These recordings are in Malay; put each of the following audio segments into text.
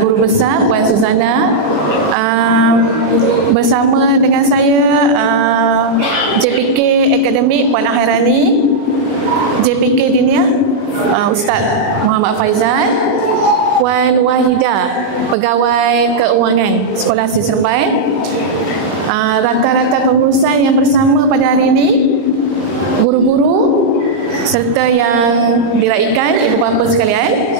guru besar Puan Suzana, bersama dengan saya JPK Akademik Puan Ahairani, JPK Dinia Ustaz Muhammad Faizal, Puan Wahidah, Pegawai Keuangan Sekolah Sri Serbai, rakan-rakan pengurusan yang bersama pada hari ini, guru-guru serta yang diraikan ibu bapa sekalian.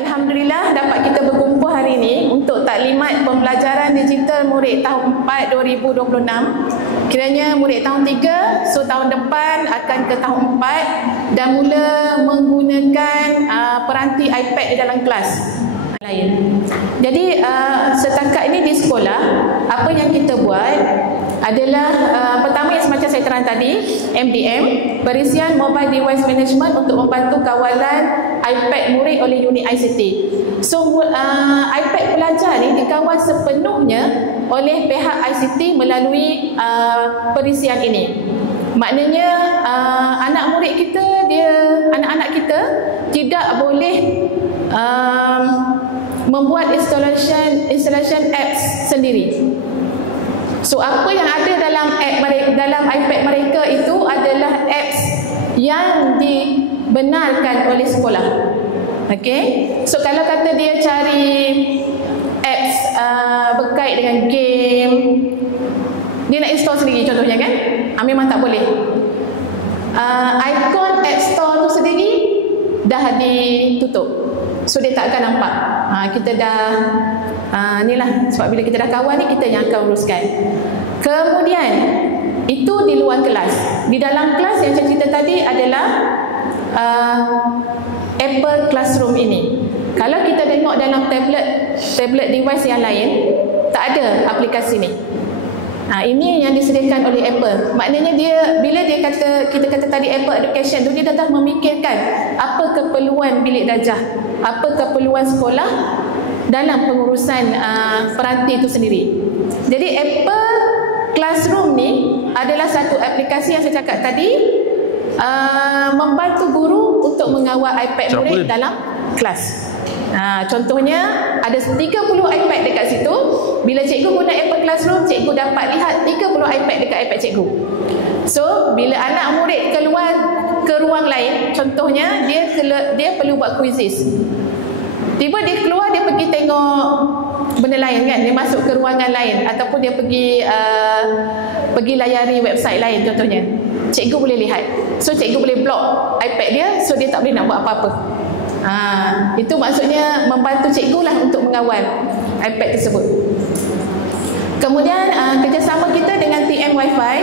Alhamdulillah dapat kita berkumpul hari ini untuk taklimat pembelajaran digital murid tahun 4 2026. Kiranya murid tahun 3, so tahun depan akan ke tahun 4 dan mula menggunakan peranti iPad di dalam kelas lain. Jadi setakat ini di sekolah, apa yang kita buat adalah pertama yang semacam saya terang tadi, MDM, perisian Mobile Device Management untuk membantu kawalan iPad murid oleh unit ICT. So iPad pelajar ni dikawal sepenuhnya oleh pihak ICT melalui perisian ini. Maknanya anak murid kita, anak-anak kita tidak boleh membuat installation apps sendiri. So apa yang ada dalam iPad mereka itu adalah apps yang dibenarkan oleh sekolah. Okey. So kalau kata dia cari apps berkait dengan game, dia nak install sendiri contohnya kan? Memang tak boleh. Ikon App Store tu sendiri dah ditutup. So dia tak akan nampak. Kita dah inilah sebab bila kita dah kawan ni, kita yang akan uruskan. Kemudian itu di luar kelas. Di dalam kelas yang saya cerita tadi adalah Apple Classroom ini. Kalau kita tengok dalam tablet device yang lain, tak ada aplikasi ni. Ini yang disediakan oleh Apple. Maknanya bila kita kata tadi Apple Education tu, dia dah memikirkan apa keperluan bilik darjah, apa keperluan sekolah dalam pengurusan peranti itu sendiri. Jadi Apple Classroom ni adalah satu aplikasi yang saya cakap tadi, membantu guru untuk mengawal iPad murid dalam kelas. Contohnya ada 30 iPad dekat situ. Bila cikgu guna Apple Classroom, cikgu dapat lihat 30 iPad dekat iPad cikgu. So bila anak murid keluar ke ruang lain, contohnya dia perlu buat quizzes, tiba dia keluar, dia pergi tengok benda lain kan, dia masuk ke ruangan lain ataupun dia pergi layari website lain contohnya, cikgu boleh lihat. So cikgu boleh block iPad dia, so dia tak boleh nak buat apa-apa. Itu maksudnya membantu cikgu lah untuk mengawal iPad tersebut. Kemudian kerjasama kita dengan TM Wi-Fi,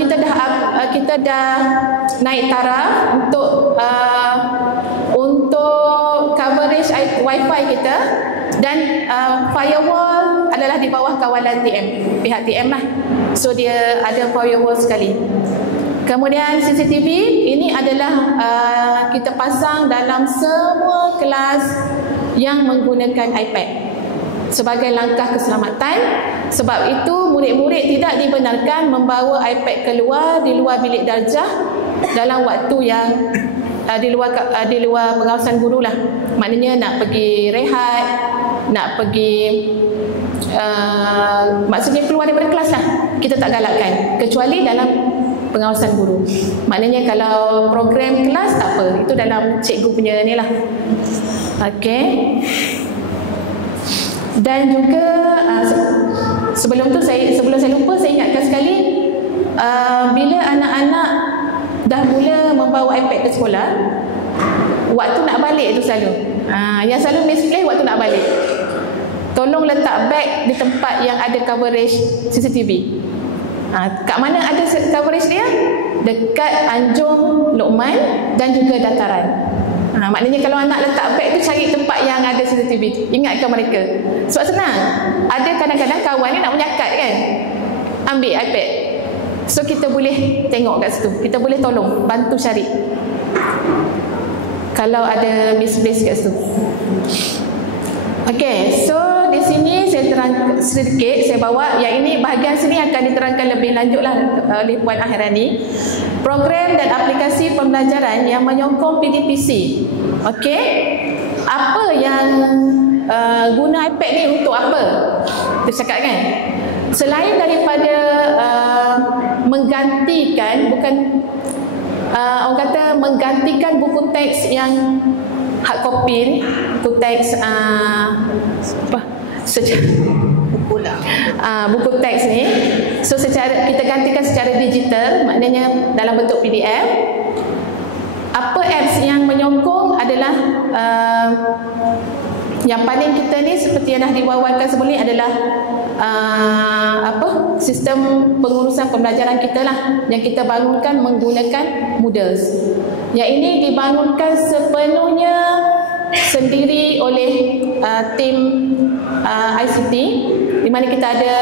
kita dah naik taraf untuk coverage Wi-Fi kita, dan firewall adalah di bawah kawalan TM, pihak TM lah. So dia ada firewall sekali. Kemudian CCTV ini adalah kita pasang dalam semua kelas yang menggunakan iPad sebagai langkah keselamatan. Sebab itu murid-murid tidak dibenarkan membawa iPad keluar di luar bilik darjah dalam waktu yang di luar pengawasan guru lah. Maknanya nak pergi rehat, nak pergi maksudnya keluar daripada kelas lah, kita tak galakkan, kecuali dalam pengawasan guru. Maknanya kalau program kelas tak apa, itu dalam cikgu punya ni lah. Okey. Dan juga sebelum saya lupa, saya ingatkan sekali, bila anak-anak dah mula membawa iPad ke sekolah, waktu nak balik tu selalu yang selalu misplay waktu nak balik. Tolong letak beg di tempat yang ada coverage CCTV. Kat mana ada coverage dia? Dekat Anjung, Lokman dan juga Dataran. Maknanya kalau anak letak beg tu, cari tempat yang ada CCTV. Ingatkan mereka. Sebab senang. Ada kadang-kadang kawan ni nak menyakat kan, ambil iPad. So kita boleh tengok kat situ, kita boleh tolong, bantu cari kalau ada misplace kat situ. Okey, so di sini saya terang sedikit, saya bawa yang ini, bahagian sini akan diterangkan lebih lanjutlah oleh Puan Ahairani. Program dan aplikasi pembelajaran yang menyokong PDPC. Okey, apa yang iPad ni untuk apa? Kita cakap kan, selain daripada menggantikan, bukan orang kata menggantikan buku teks yang hard copy, buku teks buku teks ni, so secara kita gantikan secara digital, maknanya dalam bentuk PDF. Apa apps yang menyokong adalah yang paling kita ni seperti yang dah diwawarkan sebelum ni adalah sistem pengurusan pembelajaran kita lah, yang kita bangunkan menggunakan Moodles. Yang ini dibangunkan sepenuhnya sendiri oleh tim ICT, di mana kita ada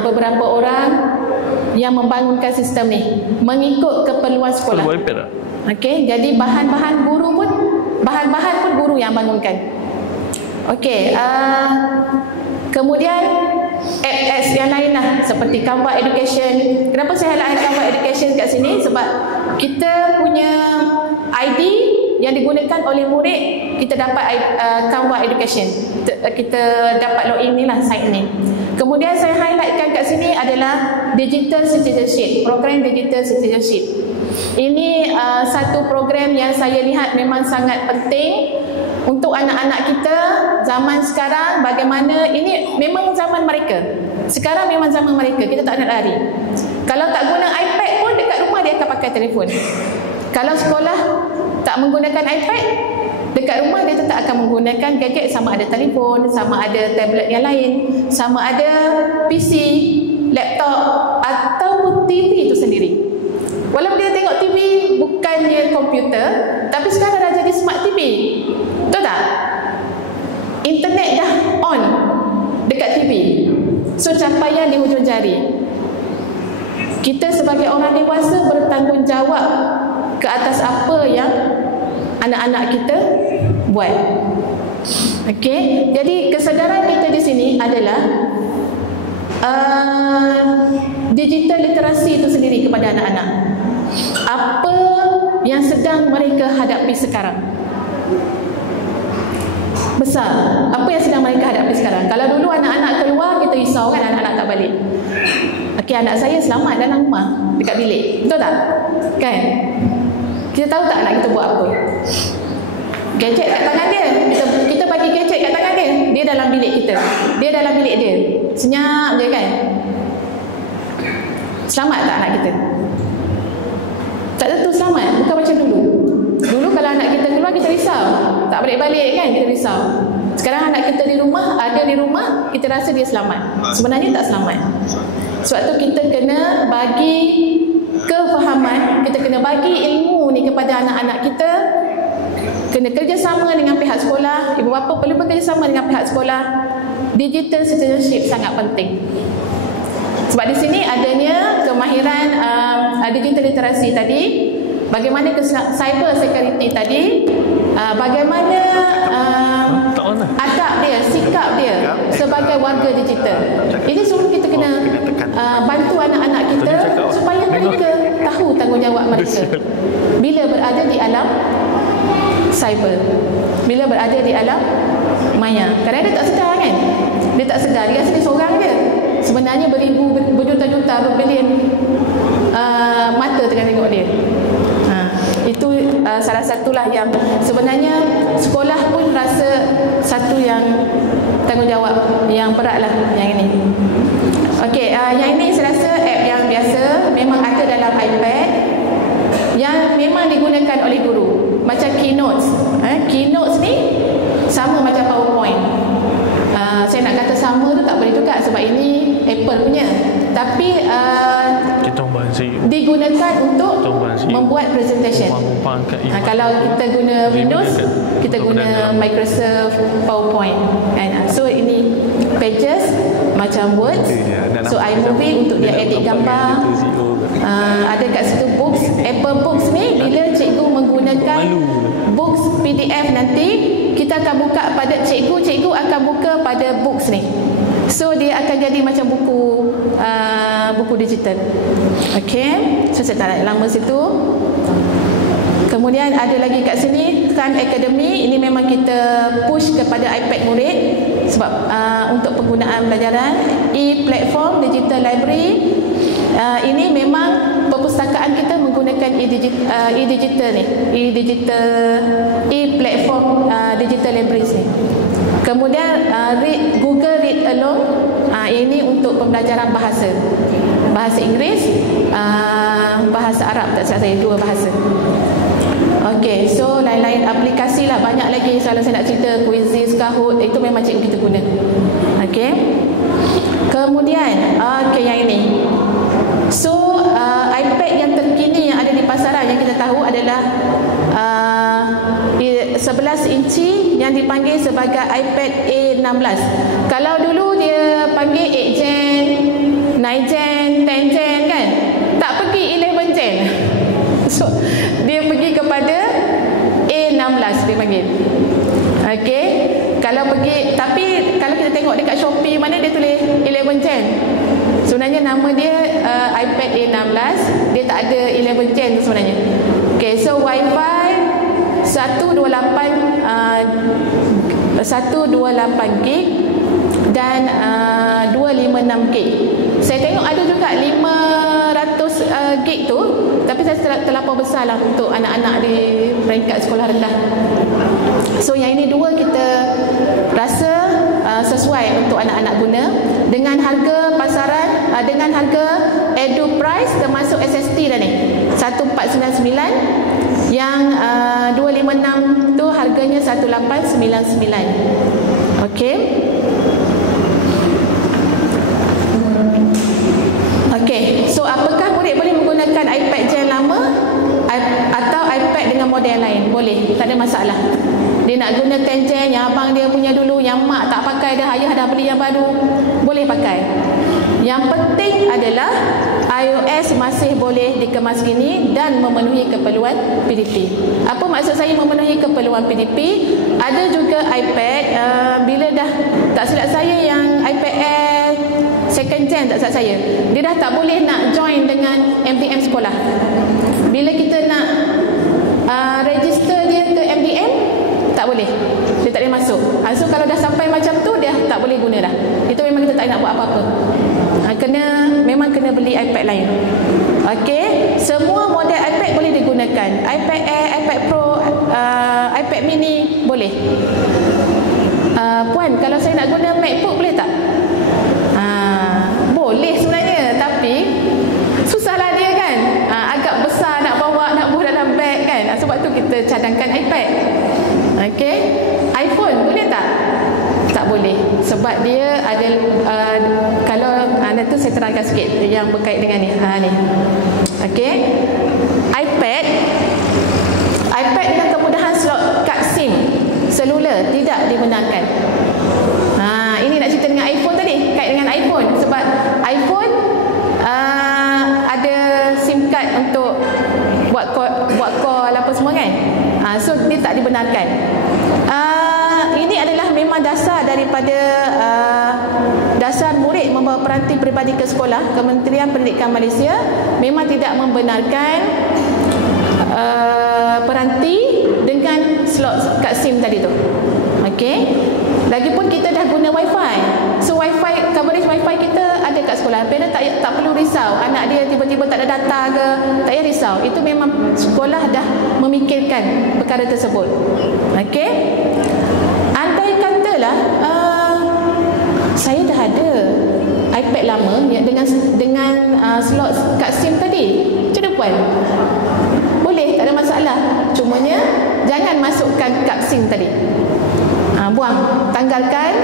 beberapa orang yang membangunkan sistem ni mengikut keperluan sekolah. Okey, jadi bahan-bahan pun guru yang bangunkan. Okey, kemudian apps yang lain lah seperti Canva Education. Kenapa saya highlight Canva Education kat sini? Sebab kita punya ID yang digunakan oleh murid, kita dapat Canva Education. Kita dapat login ni lah, site ni. Kemudian saya highlightkan kat sini adalah Digital Citizenship, program Digital Citizenship. Ini satu program yang saya lihat memang sangat penting untuk anak-anak kita zaman sekarang. Bagaimana ini memang zaman mereka. Sekarang memang zaman mereka, kita tak nak lari. Kalau tak guna iPad pun dekat rumah dia akan pakai telefon. Kalau sekolah tak menggunakan iPad, dekat rumah dia tetap akan menggunakan gadget, sama ada telefon, sama ada tablet yang lain, sama ada PC, laptop ataupun TV itu sendiri. Walaupun kita tengok TV bukannya komputer, tapi sekarang dah jadi smart TV. Betul tak? Internet dah on dekat TV. So capaian di hujung jari. Kita sebagai orang dewasa bertanggungjawab ke atas apa yang anak-anak kita buat. Okey, jadi kesedaran kita di sini adalah digital literasi itu sendiri kepada anak-anak. Apa yang sedang mereka hadapi sekarang? Besar. Apa yang sedang mereka hadapi sekarang? Kalau dulu anak-anak keluar, kita risau kan anak-anak tak balik. Okey, anak saya selamat dalam rumah, dekat bilik. Betul tak? Kan? Kita tahu tak anak kita buat apa? Gadget kat tangan dia. Kita bagi gadget kat tangan dia. Dia dalam bilik kita. Dia dalam bilik dia. Senyap je kan? Selamat tak anak kita? Tak tentu selamat. Bukan macam dulu. Dulu kalau anak kita keluar, kita risau. Tak balik-balik kan? Kita risau. Sekarang anak kita di rumah, ada di rumah, kita rasa dia selamat. Sebenarnya tak selamat. Sebab tu kita kena bagi kefahaman, kita kena bagi ilmu ni kepada anak-anak kita. Kena kerjasama dengan pihak sekolah. Ibu bapa perlu bekerjasama dengan pihak sekolah. Digital citizenship sangat penting. Sebab di sini adanya kemahiran digital literasi tadi, bagaimana cyber security tadi, bagaimana adab dia, sikap dia sebagai warga digital. Ini semua kita kena bantu anak-anak kita supaya mereka tahu tanggungjawab mereka bila berada di alam cyber, bila berada di alam maya. Kadang-kadang dia tak sedar kan? Dia tak sedar, dia rasa dia seorang je. Sebenarnya berjuta-juta, berbilion mata tengah tengok dia. Itu salah satulah yang sebenarnya sekolah pun rasa satu yang tanggungjawab yang berat lah yang ini. Okey, yang ini saya rasa app yang biasa memang ada dalam iPad yang memang digunakan oleh guru. Macam Keynotes. Keynotes ni sama macam PowerPoint. Saya nak kata sama tu tak boleh juga sebab ini Apple punya. Tapi digunakan untuk membuat presentation. Kalau kita guna Windows, kita guna Microsoft PowerPoint. So ini Pages macam Word. So iMovie untuk dia edit gambar. Ada kat situ Books. Apple Books ni bila cikgu menggunakan Books PDF nanti, kita akan buka pada cikgu akan buka pada Books ni. So dia akan jadi macam buku digital. Okey, so saya tak nak lama situ. Kemudian ada lagi kat sini Khan Academy. Ini memang kita push kepada iPad murid sebab untuk penggunaan pelajaran. E-platform, digital library. Ini memang perpustakaan kita menggunakan e-digital ni, e-platform digital libraries ni. Kemudian Google Read Along, ini untuk pembelajaran bahasa Inggeris, bahasa Arab, tak salah saya, 2 bahasa. Okey, so lain-lain aplikasi lah, banyak lagi. Kalau saya nak cerita Quizizz, Kahoot, itu memang cikgu kita guna. Okey. Kemudian yang ini. So iPad yang terkini yang ada di pasaran yang kita tahu adalah 11 inci yang dipanggil sebagai iPad A16. Kalau dulu dia panggil 8 Gen, 9 Gen, 10 Gen kan, tak pergi 11 Gen. So dia pergi kepada A16 dia panggil. Okey, kalau pergi, tapi kalau kita tengok dekat Shopee mana dia tulis 11 Gen. Sebenarnya nama dia iPad A16, dia tak ada 11 Gen tu sebenarnya. Okey, so Wi-Fi 128 gig dan 256 gig. Saya tengok ada juga 500 gig tu, tapi saya terlampau besar lah untuk anak-anak di peringkat sekolah rendah. So yang ini 2 kita rasa sesuai untuk anak-anak guna dengan harga pasaran, dengan harga Edu Price termasuk SST dah ni 1499, yang 256 tu harganya 1899. Okey. Okey, so apakah murid boleh menggunakan iPad Gen lama atau iPad dengan model lain? Boleh, tak ada masalah. Dia nak guna 10 Gen yang abang dia punya dulu, yang mak tak pakai dah, ayah dah beli yang baru, boleh pakai. Yang penting adalah iOS masih boleh dikemas gini dan memenuhi keperluan PDP. Apa maksud saya memenuhi keperluan PDP? Ada juga iPad, bila dah, tak silap saya yang iPad Air 2nd Gen, tak silap saya, dia dah tak boleh nak join dengan MDM sekolah. Bila kita nak register dia ke MDM, tak boleh, dia tak boleh masuk. So kalau dah sampai macam tu, dia tak boleh guna dah. Itu memang kita tak nak buat apa-apa. Memang kena beli iPad lain. Okey, semua model iPad boleh digunakan. iPad Air, iPad Pro, iPad Mini boleh. Puan, kalau saya nak guna MacBook boleh tak? Boleh sebenarnya, tapi susahlah dia kan. Agak besar nak bawa, nak buat dalam beg kan. Sebab tu kita cadangkan iPad. Okey, iPhone boleh tak? Tak boleh, sebab dia ada kalau nanti saya terangkan sikit yang berkait dengan ni. Ni. Okey. iPad dengan kemudahan slot kad SIM seluler tidak dibenarkan. Ini nak cerita dengan iPhone tadi, kait dengan iPhone, sebab iPhone ada SIM card untuk buat call apa semua kan. So dia tak dibenarkan. Ini adalah memang dasar daripada dasar murid membawa peranti peribadi ke sekolah. Kementerian Pendidikan Malaysia memang tidak membenarkan peranti dengan slot kad SIM tadi tu. Okey. Lagipun kita dah guna Wi-Fi. So Wi-Fi, coverage Wi-Fi kita ada kat sekolah. Parent tak perlu risau anak dia tiba-tiba tak ada data ke, tak payah risau. Itu memang sekolah dah memikirkan perkara tersebut. Okey. Andai katalah saya dah ada iPad lama ya, dengan slot kad SIM tadi, macam mana puan? Boleh, tak ada masalah. Cumanya jangan masukkan kad SIM tadi. Buang, tanggalkan,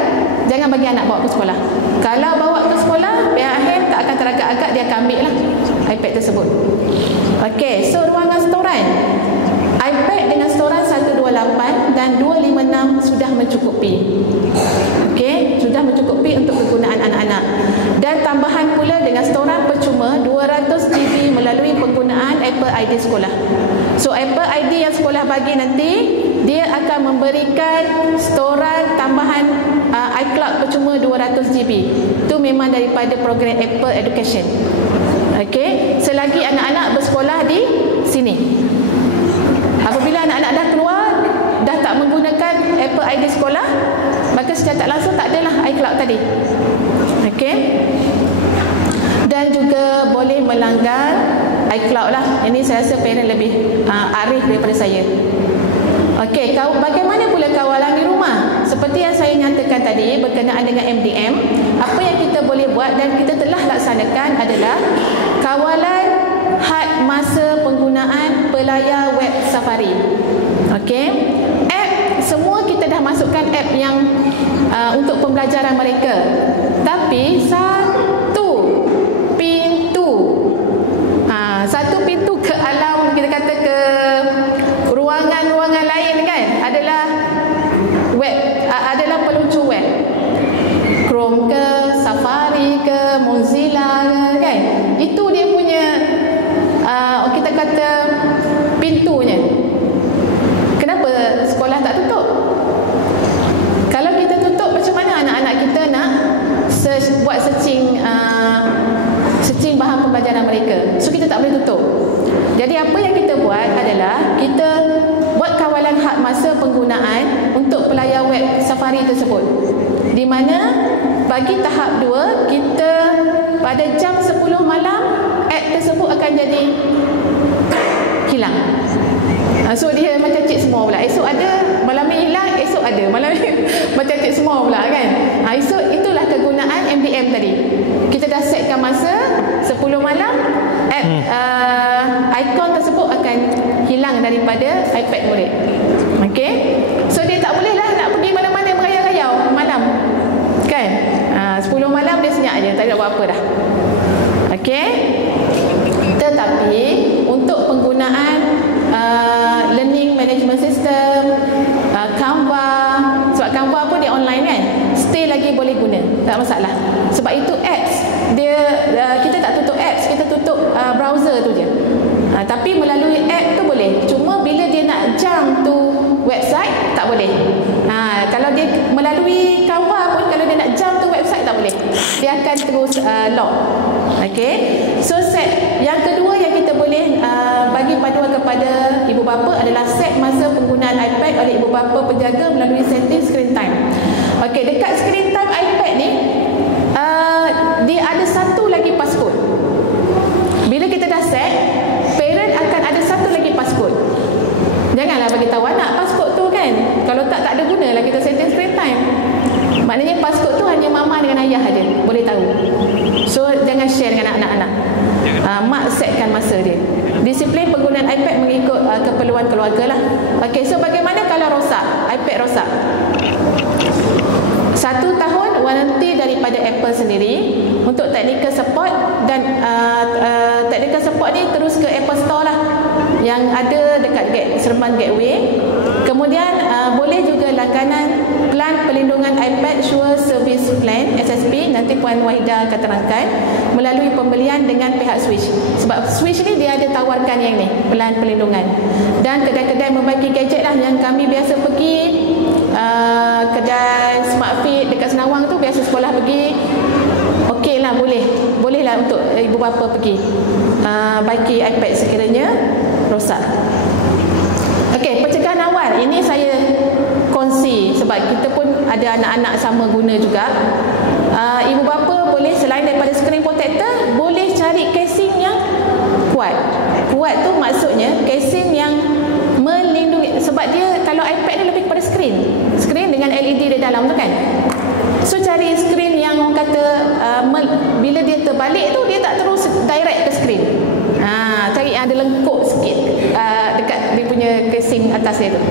jangan bagi anak bawa ke sekolah. Kalau bawa ke sekolah, pihak HEM tak akan teragak-agak, dia akan ambil lah iPad tersebut. Okey, so ruangan storan, iPad dengan storan 128 dan 256 sudah mencukupi. Okey, sudah mencukupi untuk kegunaan anak-anak. Dan tambahan pula dengan storan percuma 200 GB melalui penggunaan Apple ID sekolah. So Apple ID yang sekolah bagi nanti, dia akan memberikan storan tambahan iCloud percuma 200 GB. Itu memang daripada program Apple Education. Okey, selagi anak-anak bersekolah di sini. apabila anak-anak dah keluar, dah tak menggunakan Apple ID sekolah, maka secara tak langsung tak adalah iCloud tadi. Okey. Dan juga boleh melanggar iCloud lah. Ini saya rasa parent lebih arif daripada saya. Okey, bagaimana pula kawalan di rumah? Seperti yang saya nyatakan tadi berkenaan dengan MDM, apa yang kita boleh buat dan kita telah laksanakan adalah kawalan had masa penggunaan pelayar web Safari. Okey. App semua kita dah masukkan app yang untuk pembelajaran mereka. Tapi satu pintu ke alam, kita kata ke ruangan-ruangan lain kan, adalah web, adalah peluncur web. Chrome ke, Safari ke, Mozilla ke, kan? Itu dia punya kita kata pintunya. Kenapa sekolah tak tutup? Kalau kita tutup, macam mana anak-anak kita nak buat searching bahan pembelajaran mereka? So kita tak boleh tutup. Jadi apa yang kita buat adalah kita buat kawalan had masa penggunaan untuk pelayar web Safari tersebut, di mana bagi tahap 2 kita pada jam 10 malam app tersebut akan jadi hilang. So dia macam cik semua pula. Esok ada, malam ni hilang, esok ada, malam ni macam cik semua pula kan. So itulah kegunaan MDM tadi. Kita dah setkan masa 10 malam, app ikon tersebut akan hilang daripada iPad murid. Okey. So dia tak boleh lah nak pergi mana-mana merayau-rayau malam. Kan? 10 malam dia senyap je, tak ada buat apa dah. Okey. Tetapi untuk penggunaan learning management system, Canva, sebab Canva pun dia online kan, stay lagi boleh guna, tak masalah. Sebab itu apps dia kita tak tutup apps, kita tutup browser tu je. Tapi melalui app tu boleh. Cuma bila dia nak jump tu website tak boleh. Kalau dia melalui Canva pun, kalau dia nak jump tu website tak boleh. Dia akan terus lock. Okey. So set yang kedua yang kita boleh bagi panduan kepada ibu bapa adalah set masa penggunaan iPad oleh ibu bapa penjaga melalui setting screen time. Okey, dekat screen time iPad ni dia ada satu lagi passcode. Bila kita dah set, parent akan ada satu lagi passcode. Janganlah bagi tahu anak passcode tu kan. Kalau tak ada gunalah kita setting screen time. Maknanya passcode tu hanya mama dengan ayah aja boleh tahu. So jangan share dengan anak-anak. Mak setkan masa dia. Disiplin penggunaan iPad mengikut keperluan keluarga lah. Okey, so bagaimana kalau rosak? iPad rosak. 1 tahun waranti daripada Apple sendiri untuk technical support, dan technical support ni terus ke Apple Store lah yang ada dekat Seremban Gateway. Kemudian boleh juga langganan plan pelindungan iPad Sure Service Plan SSP, nanti Puan Wahidah akan terangkan, melalui pembelian dengan pihak Switch. Sebab Switch ni dia ada tawarkan yang ni, plan pelindungan. Dan kedai-kedai membagi gadget lah yang kami biasa pergi, kedai Smartfit dekat Senawang tu biasa sekolah pergi. Okey lah, boleh lah untuk ibu bapa pergi bagi iPad sekiranya rosak. Okey, pencegahan awal ini saya kongsi sebab kita pun ada anak-anak sama guna juga. Ibu bapa boleh selain daripada screen protector, boleh cari casing yang kuat. Kuat tu maksudnya casing yang melindungi, sebab dia kalau iPad ni lebih kepada screen dengan LED di dalam tu kan. So cari screen yang orang kata bila dia terbalik tu dia tak terus direct ke screen. Cari yang ada lengkuk sikit dekat dia punya casing atas dia tu.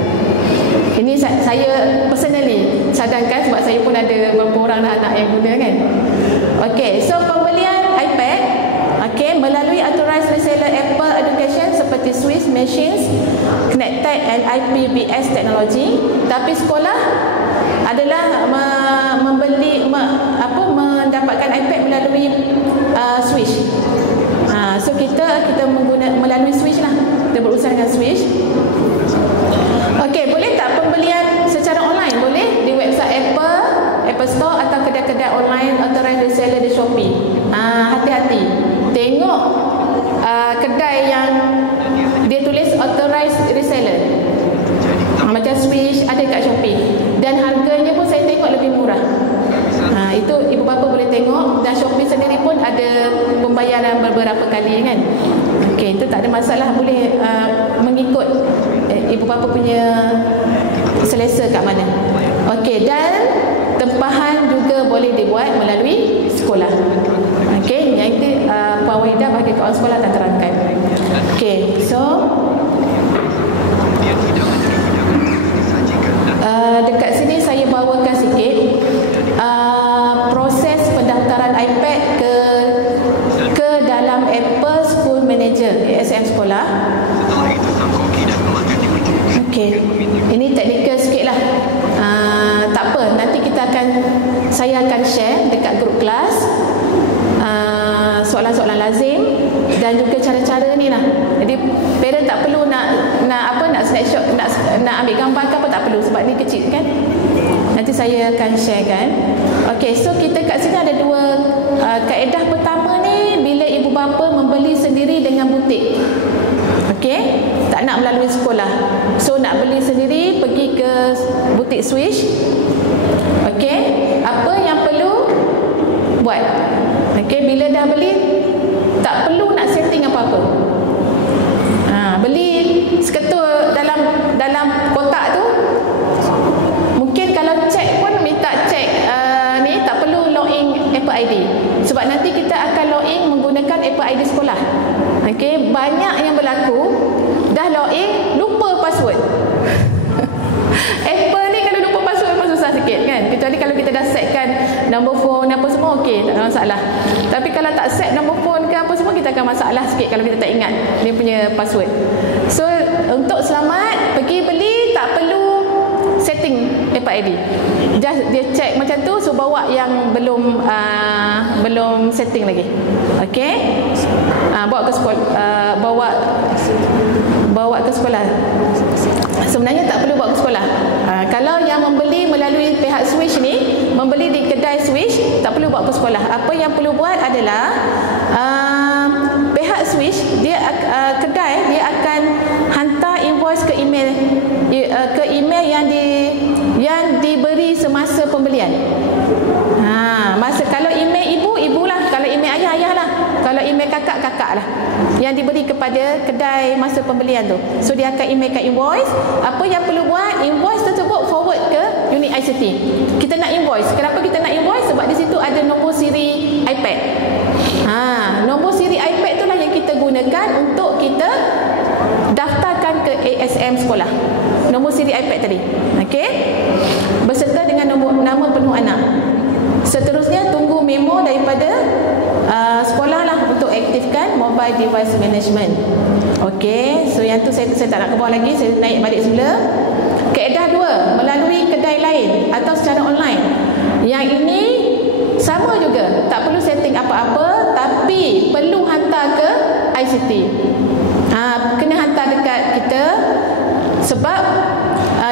Ini saya personally cadangkan sebab saya pun ada beberapa orang anak yang guna kan. Okey, so pembelian iPad melalui authorized reseller Apple Education seperti Swiss Machines, Connected and IPBS Technology. Tapi sekolah adalah mendapatkan iPad melalui Switch. So kita melalui Switch lah. Kita berurusan dengan Switch. Okey, boleh tak pembelian secara online? Boleh di website Apple Store atau kedai-kedai online authorized reseller di Shopee. Hati-hati. Tengok kedai yang dia tulis authorized reseller. Macam Switch ada kat Shopee. Dan harganya pun saya tengok lebih murah. Itu ibu bapa boleh tengok. Dan Shopee sendiri pun ada pembayaran beberapa kali kan. Okey, itu tak ada masalah, boleh mengikut ibu bapa punya selesa kat mana. Okey, dan tempahan juga boleh dibuat melalui sekolah. Okey, yang itu Puan Wahidah bagi kawan sekolah akan terangkan. Okey, so dekat sini saya bawakan sikit proses pendaftaran iPad ke dalam Apple School Manager ASM sekolah. Okey, ini teknikal sikit lah. Tak apa, nanti saya akan share dekat grup kelas soalan-soalan lazim dan juga cara-cara ni lah. Jadi parent tak perlu nak snapshot, nak ambil gambar ke apa, tak perlu sebab ni kecil kan. Nanti saya akan share kan. Okey, so kita kat sini ada dua kaedah. Pertama ni, bila ibu bapa membeli sendiri dengan butik. Okey, tak nak melalui sekolah. So nak beli sendiri, pergi ke butik Switch. Okey, apa yang perlu buat? Okey, bila dah beli, tak perlu nak setting apa-apa. Beli seketul dalam kotak tu. Mungkin kalau cek pun minta cek ni, tak perlu login Apple ID. Sebab nanti kita akan login menggunakan Apple ID sekolah. Okey, banyak yang berlaku dah login lupa password. Apple ni kalau lupa password pun susah sikit kan. Kecuali kalau kita dah setkan nombor phone apa semua, okey, tak ada masalah. Tapi kalau tak set nombor phone ke apa semua, kita akan masalah sikit kalau kita tak ingat dia punya password. So untuk selamat, pergi beli tak perlu setting Apple ID. Just dia check macam tu, so bawa yang belum setting lagi. Okey, bawa ke sekolah, bawa ke sekolah. Sebenarnya tak perlu bawa ke sekolah. Kalau yang membeli melalui pihak Switch ni, membeli di kedai Switch, tak perlu bawa ke sekolah. Apa yang perlu buat adalah pihak Switch, kedai dia akan hantar invoice ke email yang diberi semasa pembelian. Kalau email ibu lah, kalau email ayah lah, kalau email kakak lah, yang diberi kepada kedai masa pembelian tu. So dia akan emailkan invoice. Apa yang perlu buat, invoice tersebut forward ke unit ICT. Kita nak invoice. Kenapa kita nak invoice? Sebab di situ ada nombor siri iPad. Nombor siri iPad tu lah yang kita gunakan untuk kita daftarkan ke ASM sekolah. Nombor siri iPad tadi. Okey, beserta dengan nama penuh anak. Seterusnya tunggu memo daripada sekolah lah untuk aktifkan mobile device management. Okey, so yang tu saya tak nak ke bawah lagi, saya naik balik semula. Kaedah 2, melalui kedai lain atau secara online. Yang ini sama juga, tak perlu setting apa-apa, tapi perlu hantar ke ICT. Kena hantar dekat kita. Sebab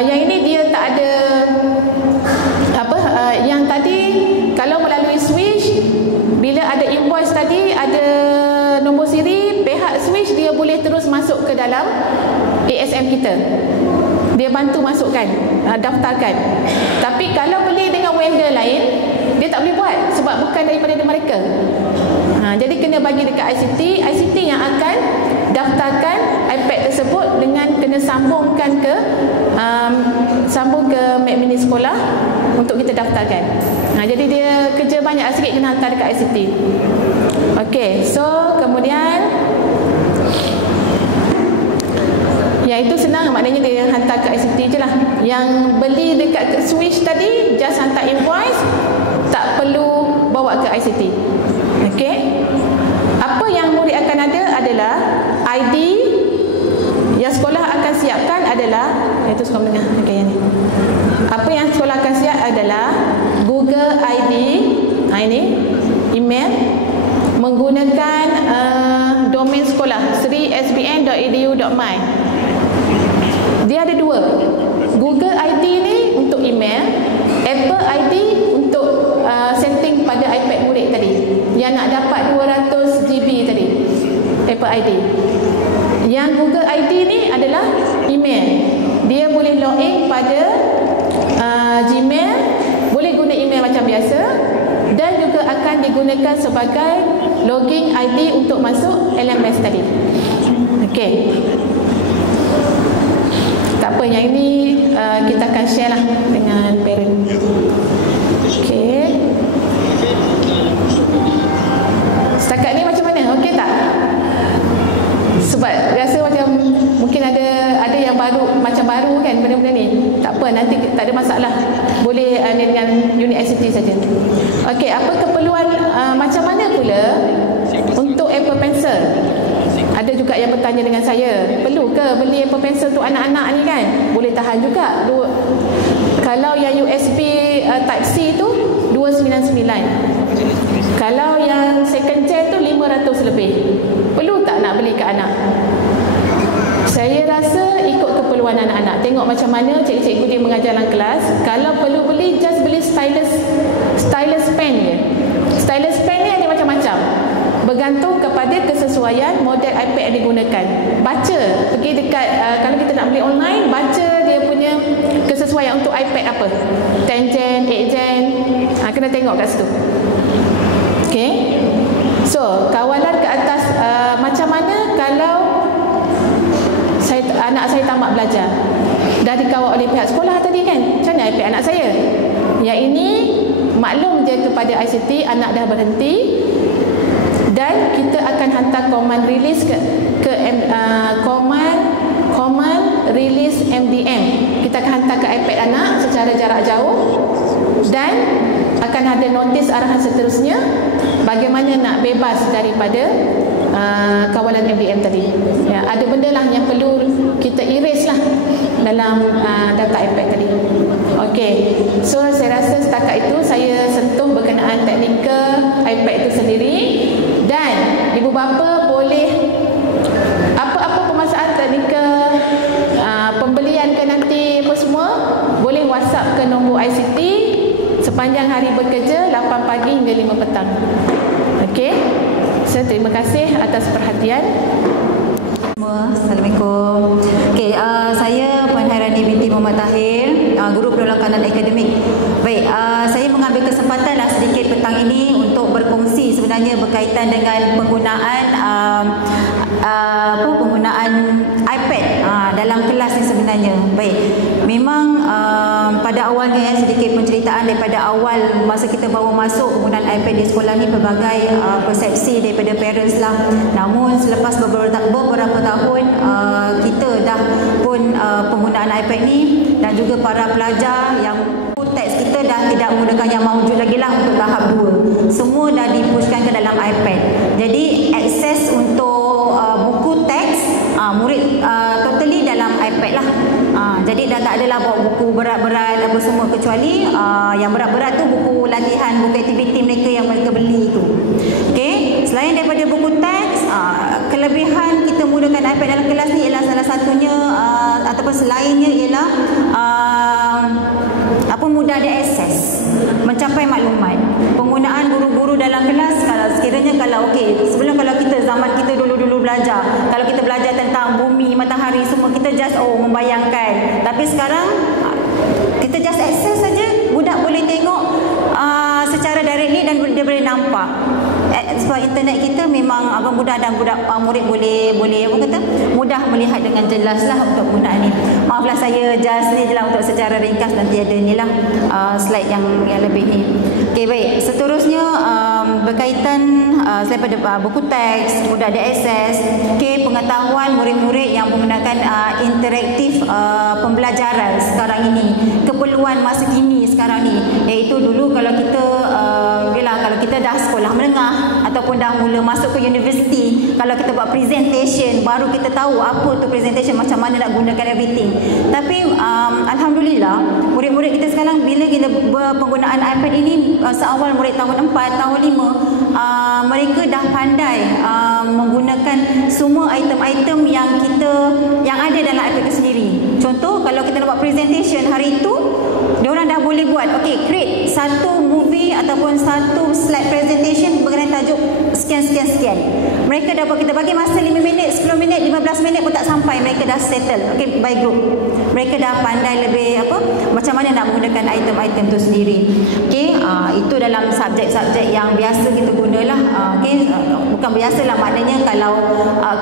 yang ini dia tak ada yang tadi kalau melalui Switch, bila ada invoice tadi, ada nombor siri, pihak Switch dia boleh terus masuk ke dalam ASM kita. Dia bantu masukkan, daftarkan. Tapi kalau beli dengan vendor lain, dia tak boleh buat sebab bukan daripada mereka. Jadi kena bagi dekat ICT yang akan daftarkan iPad tersebut dengan kena sambungkan ke Mac Mini sekolah untuk kita daftarkan. Jadi dia kerja banyak sikit, kena hantar dekat ICT. Okey, so kemudian yang itu senang, maknanya dia hantar ke ICT je lah. Yang beli dekat Switch tadi, just hantar invoice, tak perlu bawa ke ICT. Okey, apa yang murid akan ada adalah ID yang sekolah akan siapkan adalah, itu suka mendengar yang ni. Apa yang sekolah akan siap adalah Google ID, ini email menggunakan domain sekolah srisbn.edu.my. Dia ada dua. Google ID ni untuk email, Apple ID untuk setting pada iPad murid tadi yang nak dapat 200 GB tadi, Apple ID. Yang Google ID ni adalah email. Dia boleh login pada Gmail, boleh guna email macam biasa, dan juga akan digunakan sebagai login ID untuk masuk LMS tadi. Okey. Tak apa, yang ini kita akan share lah dengan parent. Okey. Setakat ni macam mana? Okey tak? Sebab rasa macam mungkin ada yang baru, macam baru kan benda-benda ni. Tak apa, nanti tak ada masalah. Boleh dengan unit ICT saja. Okey, apa keperluan macam mana pula untuk Apple Pencil? Ada juga yang bertanya dengan saya, perlu ke beli Apple Pencil untuk anak-anak ni kan? Boleh tahan juga. Kalau yang USB Type C tu 299. Kalau yang second chair tu 500 lebih. Perlu tak nak beli ke anak? Saya rasa ikut keperluan anak-anak. Tengok macam mana cikgu-cikgu dia mengajar dalam kelas. Kalau perlu beli, just beli stylus pen je. Stylus pen ni ada macam-macam, bergantung kepada kesesuaian model iPad yang digunakan. Baca, pergi dekat kalau kita nak beli online, baca dia punya kesesuaian untuk iPad apa, 10 Gen, 8 Gen, kena tengok kat situ. Okay. So kawalan ke atas, macam mana kalau anak saya tamat belajar, dah dikawal oleh pihak sekolah tadi kan, macam mana iPad anak saya? Yang ini maklum je kepada ICT, anak dah berhenti, dan kita akan hantar command release ke command release MDM. Kita akan hantar ke iPad anak secara jarak jauh, dan akan ada notis arahan seterusnya bagaimana nak bebas daripada kawalan MDM tadi. Ya, ada benda lah yang perlu kita erase lah dalam data iPad tadi. Okey, so saya rasa setakat itu saya sentuh berkenaan teknikal iPad itu sendiri. Dan ibu bapa boleh apa-apa permasalahan teknikal, pembelian ke nanti apa semua, boleh WhatsApp ke nombor ICT sepanjang hari bekerja 8 pagi hingga 5 petang. Okey. So, terima kasih atas perhatian. Assalamualaikum. Okey, saya Puan Hairani binti Muhammad Tahir, guru penolong kanan akademik. Baik, saya mengambil kesempatan sedikit petang ini untuk berkongsi sebenarnya berkaitan dengan penggunaan penggunaan iPad dalam kelas ni sebenarnya. Baik, memang pada awalnya sedikit penceritaan daripada awal masa kita baru masuk penggunaan iPad di sekolah ni, pelbagai persepsi daripada parents lah. Namun selepas beberapa tahun kita dah pun penggunaan iPad ni, dan juga para pelajar yang teks kita dah tidak menggunakan yang mawjud lagi lah untuk tahap 2. Semua dah dipushkan ke dalam iPad. Jadi akses untuk buku teks murid totally dalam iPad lah. Jadi dah tak adalah bawa buku berat-berat apa semua, kecuali yang berat-berat tu buku latihan, buku aktiviti mereka yang mereka beli tu. Okey, selain daripada buku teks, kelebihan kita menggunakan iPad dalam kelas ni ialah salah satunya ataupun selainnya ialah mudah diakses, mencapai maklumat. Penggunaan guru-guru dalam kelas, kalau okey, sebelum kalau kita zaman kita dulu belajar, kalau kita belajar tentang bumi, matahari semua, kita just membayangkan. Tapi sekarang kita just access saja, budak boleh tengok secara directly dan dia boleh nampak. Sebab internet kita memang agak mudah, dan murid boleh apa kata, mudah melihat dengan jelas lah untuk penggunaan ni. Maaflah saya just ni je lah untuk secara ringkas, nanti ada ni lah slide yang lebih ni. Okey, baik, seterusnya berkaitan selain pada buku teks, mudah diakses. Okey, pengetahuan murid-murid yang menggunakan interaktif pembelajaran sekarang ini, keperluan masa kini sekarang ni, iaitu dulu kalau kita kalau kita dah sekolah menengah ataupun dah mula masuk ke universiti, kalau kita buat presentation, baru kita tahu apa tu presentation, macam mana nak gunakan everything. Tapi alhamdulillah, murid-murid kita sekarang bila kita penggunaan iPad ini, seawal murid tahun 4, tahun 5, mereka dah pandai menggunakan semua item-item yang ada dalam iPad itu sendiri. Contoh, kalau kita nak buat presentation hari itu, diorang dah boleh buat, okey, create satu movie ataupun satu slide presentation mengenai tajuk sekian. Mereka dapat, kita bagi masa 5 minit, 10 minit, 15 minit pun tak sampai, mereka dah settle, okey, by group. Mereka dah pandai lebih macam mana nak menggunakan item-item tu sendiri. Okey, itu dalam subjek-subjek yang biasa kita gunalah. Okey, bukan biasalah, maknanya kalau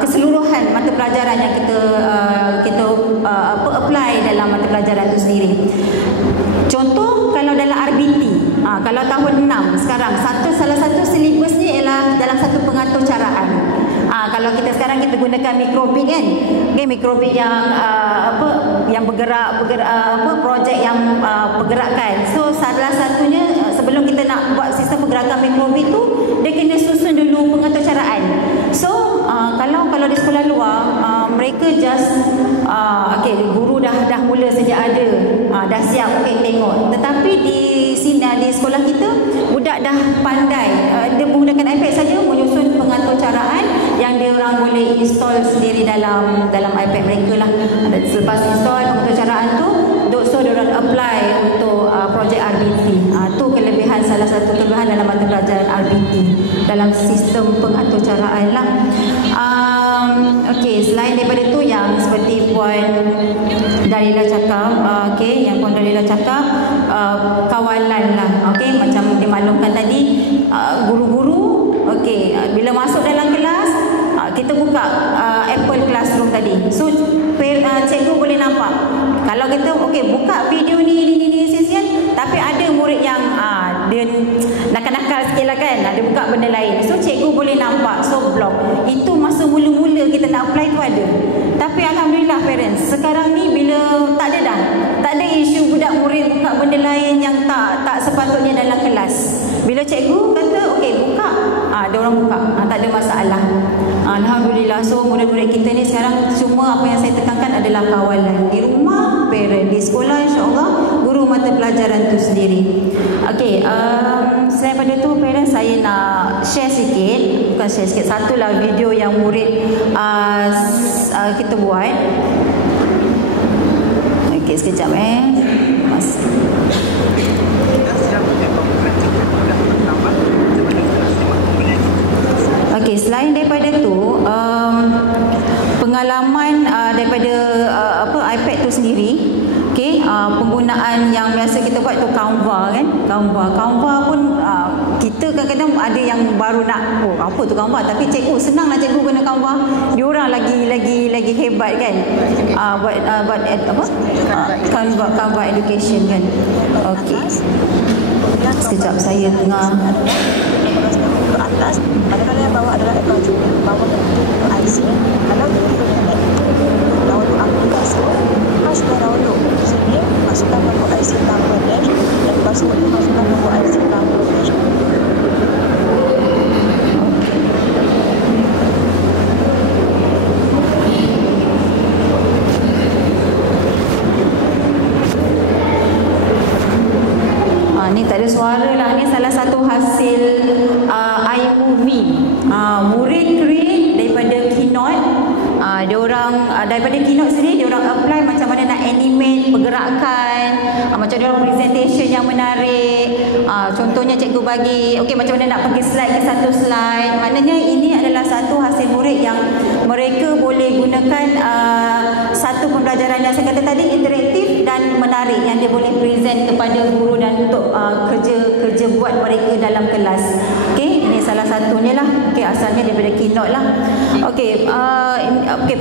keseluruhan mata pelajaran yang kita apply dalam mata pelajaran itu sendiri. Contoh kalau dalam RBT, kalau tahun 6 sekarang, salah satu silibus ni ialah dalam satu pengatur caraan. Kalau kita sekarang kita gunakan mikrobit kan, okay, mikrobit yang yang bergerak projek yang pergerakan. So salah satunya sebelum kita nak buat sistem pergerakan mikrobit tu, dia kena susun dulu pengatur caraan. So kalau di sekolah luar, mereka just okay, guru dah mula sejak ada, dah siap, okay, tengok. Tetapi di sini di sekolah kita, budak dah pandai, dia menggunakan iPad saja menyusun pengatur caraan yang dia orang boleh install sendiri dalam iPad mereka lah. Selepas install pengatur caraan tu, so dia orang apply untuk projek RBT. Tu kelebihan, salah satu kelebihan dalam mata pelajaran RBT dalam sistem pengatur caraan lah. Okey, selain daripada tu yang seperti Puan Dalila cakap, okey, yang Puan Dalila cakap, kawalan lah. Okey, macam dimaklumkan tadi, guru-guru, okey, bila masuk dalam kelas, kita buka Apple Classroom tadi. So cikgu boleh nampak. Kalau kita okey buka video ni sesian, tapi ada murid yang dia nakal-nakal sikit lah kan, dia buka benda lain. So cikgu boleh nampak, so block. Itu masa mula-mula kita nak apply tu ada. Tapi alhamdulillah parents, sekarang ni bila tak ada isu budak murid buka benda lain yang tak sepatutnya dalam kelas. Bila cikgu kata okey buka, dia orang buka, tak ada masalah. Alhamdulillah. So murid-murid kita ni sekarang, semua apa yang saya tekankan adalah kawalan di rumah, parent di sekolah, insya-Allah guru mata pelajaran tu sendiri. Okey, selain pada tu parents, saya nak share sikit, bukan share sikit, satulah video yang murid kita buat. Okey, sekejap Okey, selain daripada tu, pengalaman daripada iPad tu sendiri, okey, penggunaan yang biasa kita buat tu Canva kan. Canva pun kita kadang-kadang ada yang baru nak, apa tu Canva, tapi cikgu senanglah cikgu guna Canva. Diorang lagi hebat kan. Buat Canva education kan. Okey. Sekejap, saya tengah atas, manakala yang bawah adalah aplikasi, bawah untuk IC. Kalau kita gunakan download aplikasi, masukkan download sini, masukkan nombor IC tambah dash, dan password tu masukkan nombor IC tambah dash. Ni tak ada suara lah. Ni salah satu hasil iMovie. Murid create daripada Keynote. Daripada Keynote sendiri, dia orang apply macam mana nak animate pergerakan, macam dia orang presentation yang menarik. Contohnya cikgu bagi, okey, macam mana nak pergi slide ke satu slide. Maknanya ini adalah satu hasil murid yang mereka boleh gunakan satu pembelajaran yang saya kata tadi interaktif dan menarik, yang dia boleh present kepada guru dan untuk kerja buat mereka dalam kelas. Okey, ini salah satunya lah. Okey, asalnya daripada Keynote lah. Okey,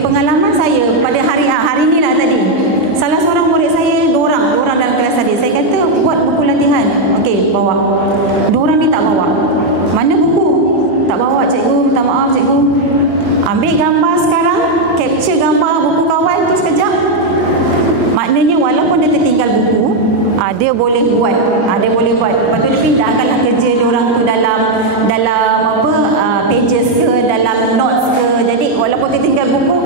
pengalaman saya pada hari ni lah tadi. Salah seorang murid saya, dua orang dalam kelas tadi. Saya kata buat buku latihan. Okey, bawa. Dua orang ni tak bawa. Mana buku? Tak bawa cikgu, minta maaf cikgu. Ambil gambar sekarang, capture gambar buku kawan tu sekejap. Maknanya walaupun dia tertinggal buku, dia boleh buat. Lepas tu dia pindahkanlah kerja dia orang tu dalam pages ke, dalam notes ke. Jadi walaupun dia tinggal buku,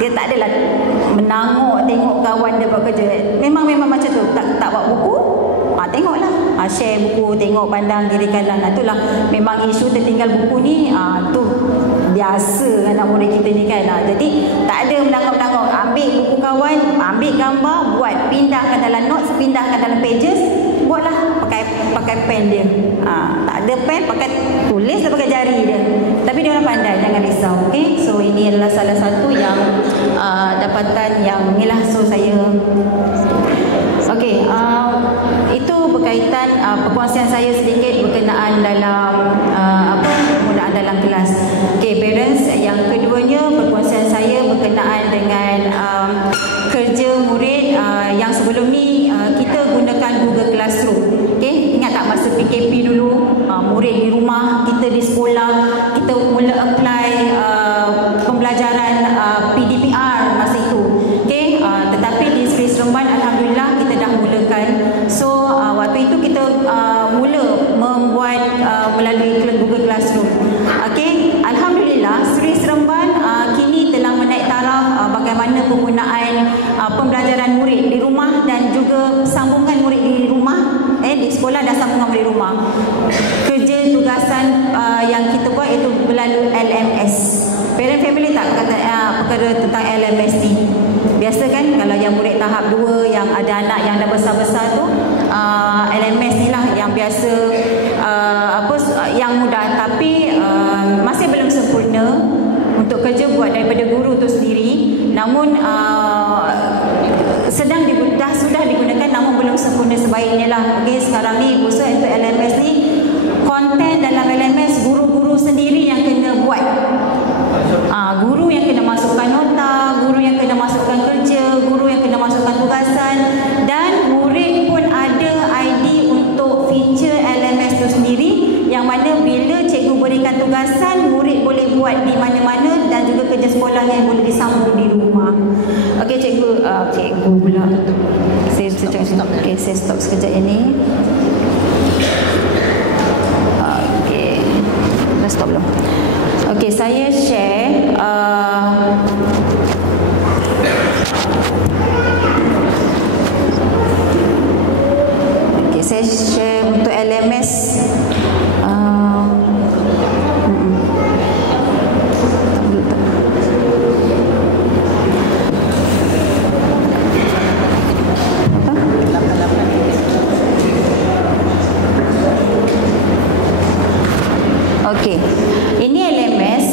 dia tak adalah menanguk tengok kawan dia buat kerja. Memang macam tu. Tak bawa buku, tengoklah. Share buku, tengok, pandang kiri kanan. Itulah memang isu tertinggal buku ni, tu biasa anak murid kita ni kan. Jadi tak ada menangkap-tangkap, ambil buku kawan, ambil gambar, buat, pindahkan dalam notes, pindahkan dalam pages, buatlah pakai pen dia. Tak ada pen, pakai tulis dan pakai jari dia. Tapi dia orang pandai, jangan risau. Okay? So ini adalah salah satu yang dapatan yang inilah. So saya okey, itu berkaitan perkongsian saya sedikit berkenaan dalam penggunaan dalam kelas. Okey, parents, yang keduanya perkongsian saya berkenaan dengan kerja murid yang sebelum ni kita gunakan Google Classroom. Okey, ingat tak masa PKP dulu, murid di rumah, kita di sekolah, kita mula apply pembelajaran PDPR masa itu. Okey, tetapi di Seri Seremban alhamdulillah kita dah mulakan. So waktu itu kita mula membuat melalui Google Classroom. Okey, alhamdulillah Seri Seremban kini telah menaik taraf bagaimana penggunaan pembelajaran murid di rumah dan juga sambungan murid di rumah. Di sekolah dah sambungan murid di rumah. Kerja tugasan yang kita buat itu melalui LMS. Parent family tak kata perkara tentang LMS ni? Biasa kan kalau yang murid tahap 2 yang ada anak yang dah besar-besar tu, LMS ni lah yang biasa yang mudah, tapi masih belum sempurna untuk kerja buat daripada guru tu sendiri. Namun sudah digunakan, namun belum sempurna sebaiknya lah. Okay, sekarang ni khusus untuk LMS ni, konten dalam LMS guru-guru sendiri yang kena buat. Guru yang kena masukkan nota, guru yang kena masukkan kerja, guru yang kena masukkan tugasan, dan murid pun ada ID untuk feature LMS tu sendiri, yang mana bila cikgu berikan tugasan, murid boleh buat di mana-mana dan juga kerja sekolahnya yang boleh disambung di rumah. Okey cikgu, cikgu pula. Saya stop sekejap ini. Okey, dah stop belum? Okey, saya share saya share untuk LMS. Okey, ini LMS,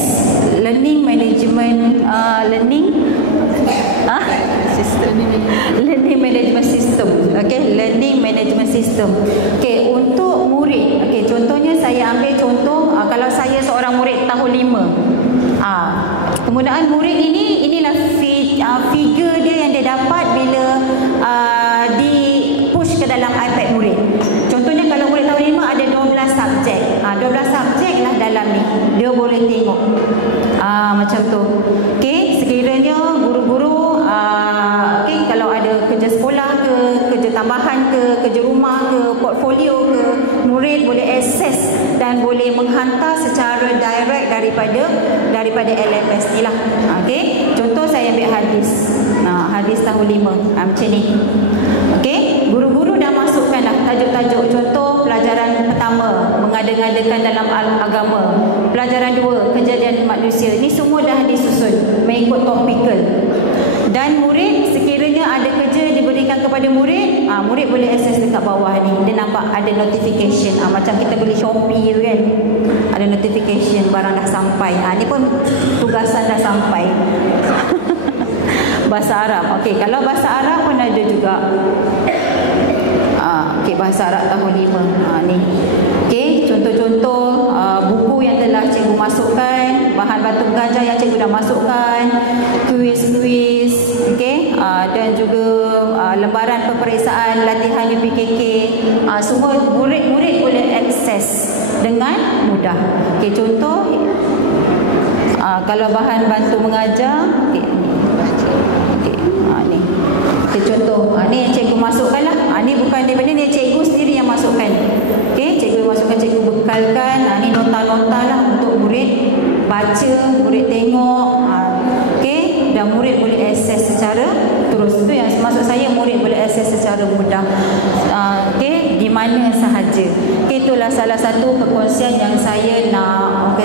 Learning Management Learning Management System. Okey, Learning Management System. Okey, untuk murid. Okey, contohnya saya ambil contoh kalau saya seorang murid tahun 5. Penggunaan murid inilah figure dia yang dia dapat bila di push ke dalam iPad murid. Contohnya kalau murid tahun 5 ada 12 subjek. 12 subjek lah dalam ni. Dia boleh tengok. Macam tu. Okey, sekiranya guru-guru kalau ada kerja sekolah ke, kerja tambahan ke, kerja rumah ke, portfolio ke, murid boleh akses dan boleh menghantar secara direct daripada LMS ni lah. Okey, contoh saya ambil hadis. Hadis tahun 5. Macam ni. Okey, guru-guru dah masukkan dah tajuk-tajuk. Contoh pelajaran pertama, mengada-ngadakan dalam agama. Pelajaran 2, kejadian manusia. Ini semua dah disusun mengikut topikal. Dan murid, sekiranya ada kerja diberikan kepada murid, murid boleh akses dekat bawah ni. Dia nampak ada notification. Macam kita beli Shopee tu kan, ada notification barang dah sampai. Ni pun tugasan dah sampai. Bahasa Arab. Okey, kalau bahasa Arab pun ada juga. Okey, bahasa Arab tahun 5. Ni. Okey, contoh-contoh buku yang telah cikgu masukkan, bahan batu gajah yang cikgu dah masukkan, kuis-kuis, okey, dan juga lembaran peperiksaan latihan UPKK. Semua murid-murid boleh akses dengan mudah. Okey, contoh kalau bahan bantu mengajar, okey. Ni. Okay, contoh, ni yang cikgu masukkan lah. Ni bukan daripada ni, cikgu sendiri yang masukkan. Okay, cikgu masukkan, cikgu bekalkan. Ni nota-nota lah untuk murid baca, murid tengok. Okay, dan murid boleh akses secara terus. Itu yang maksud saya, murid boleh akses secara mudah. Okay, di mana sahaja. Itulah salah satu perkongsian yang saya nak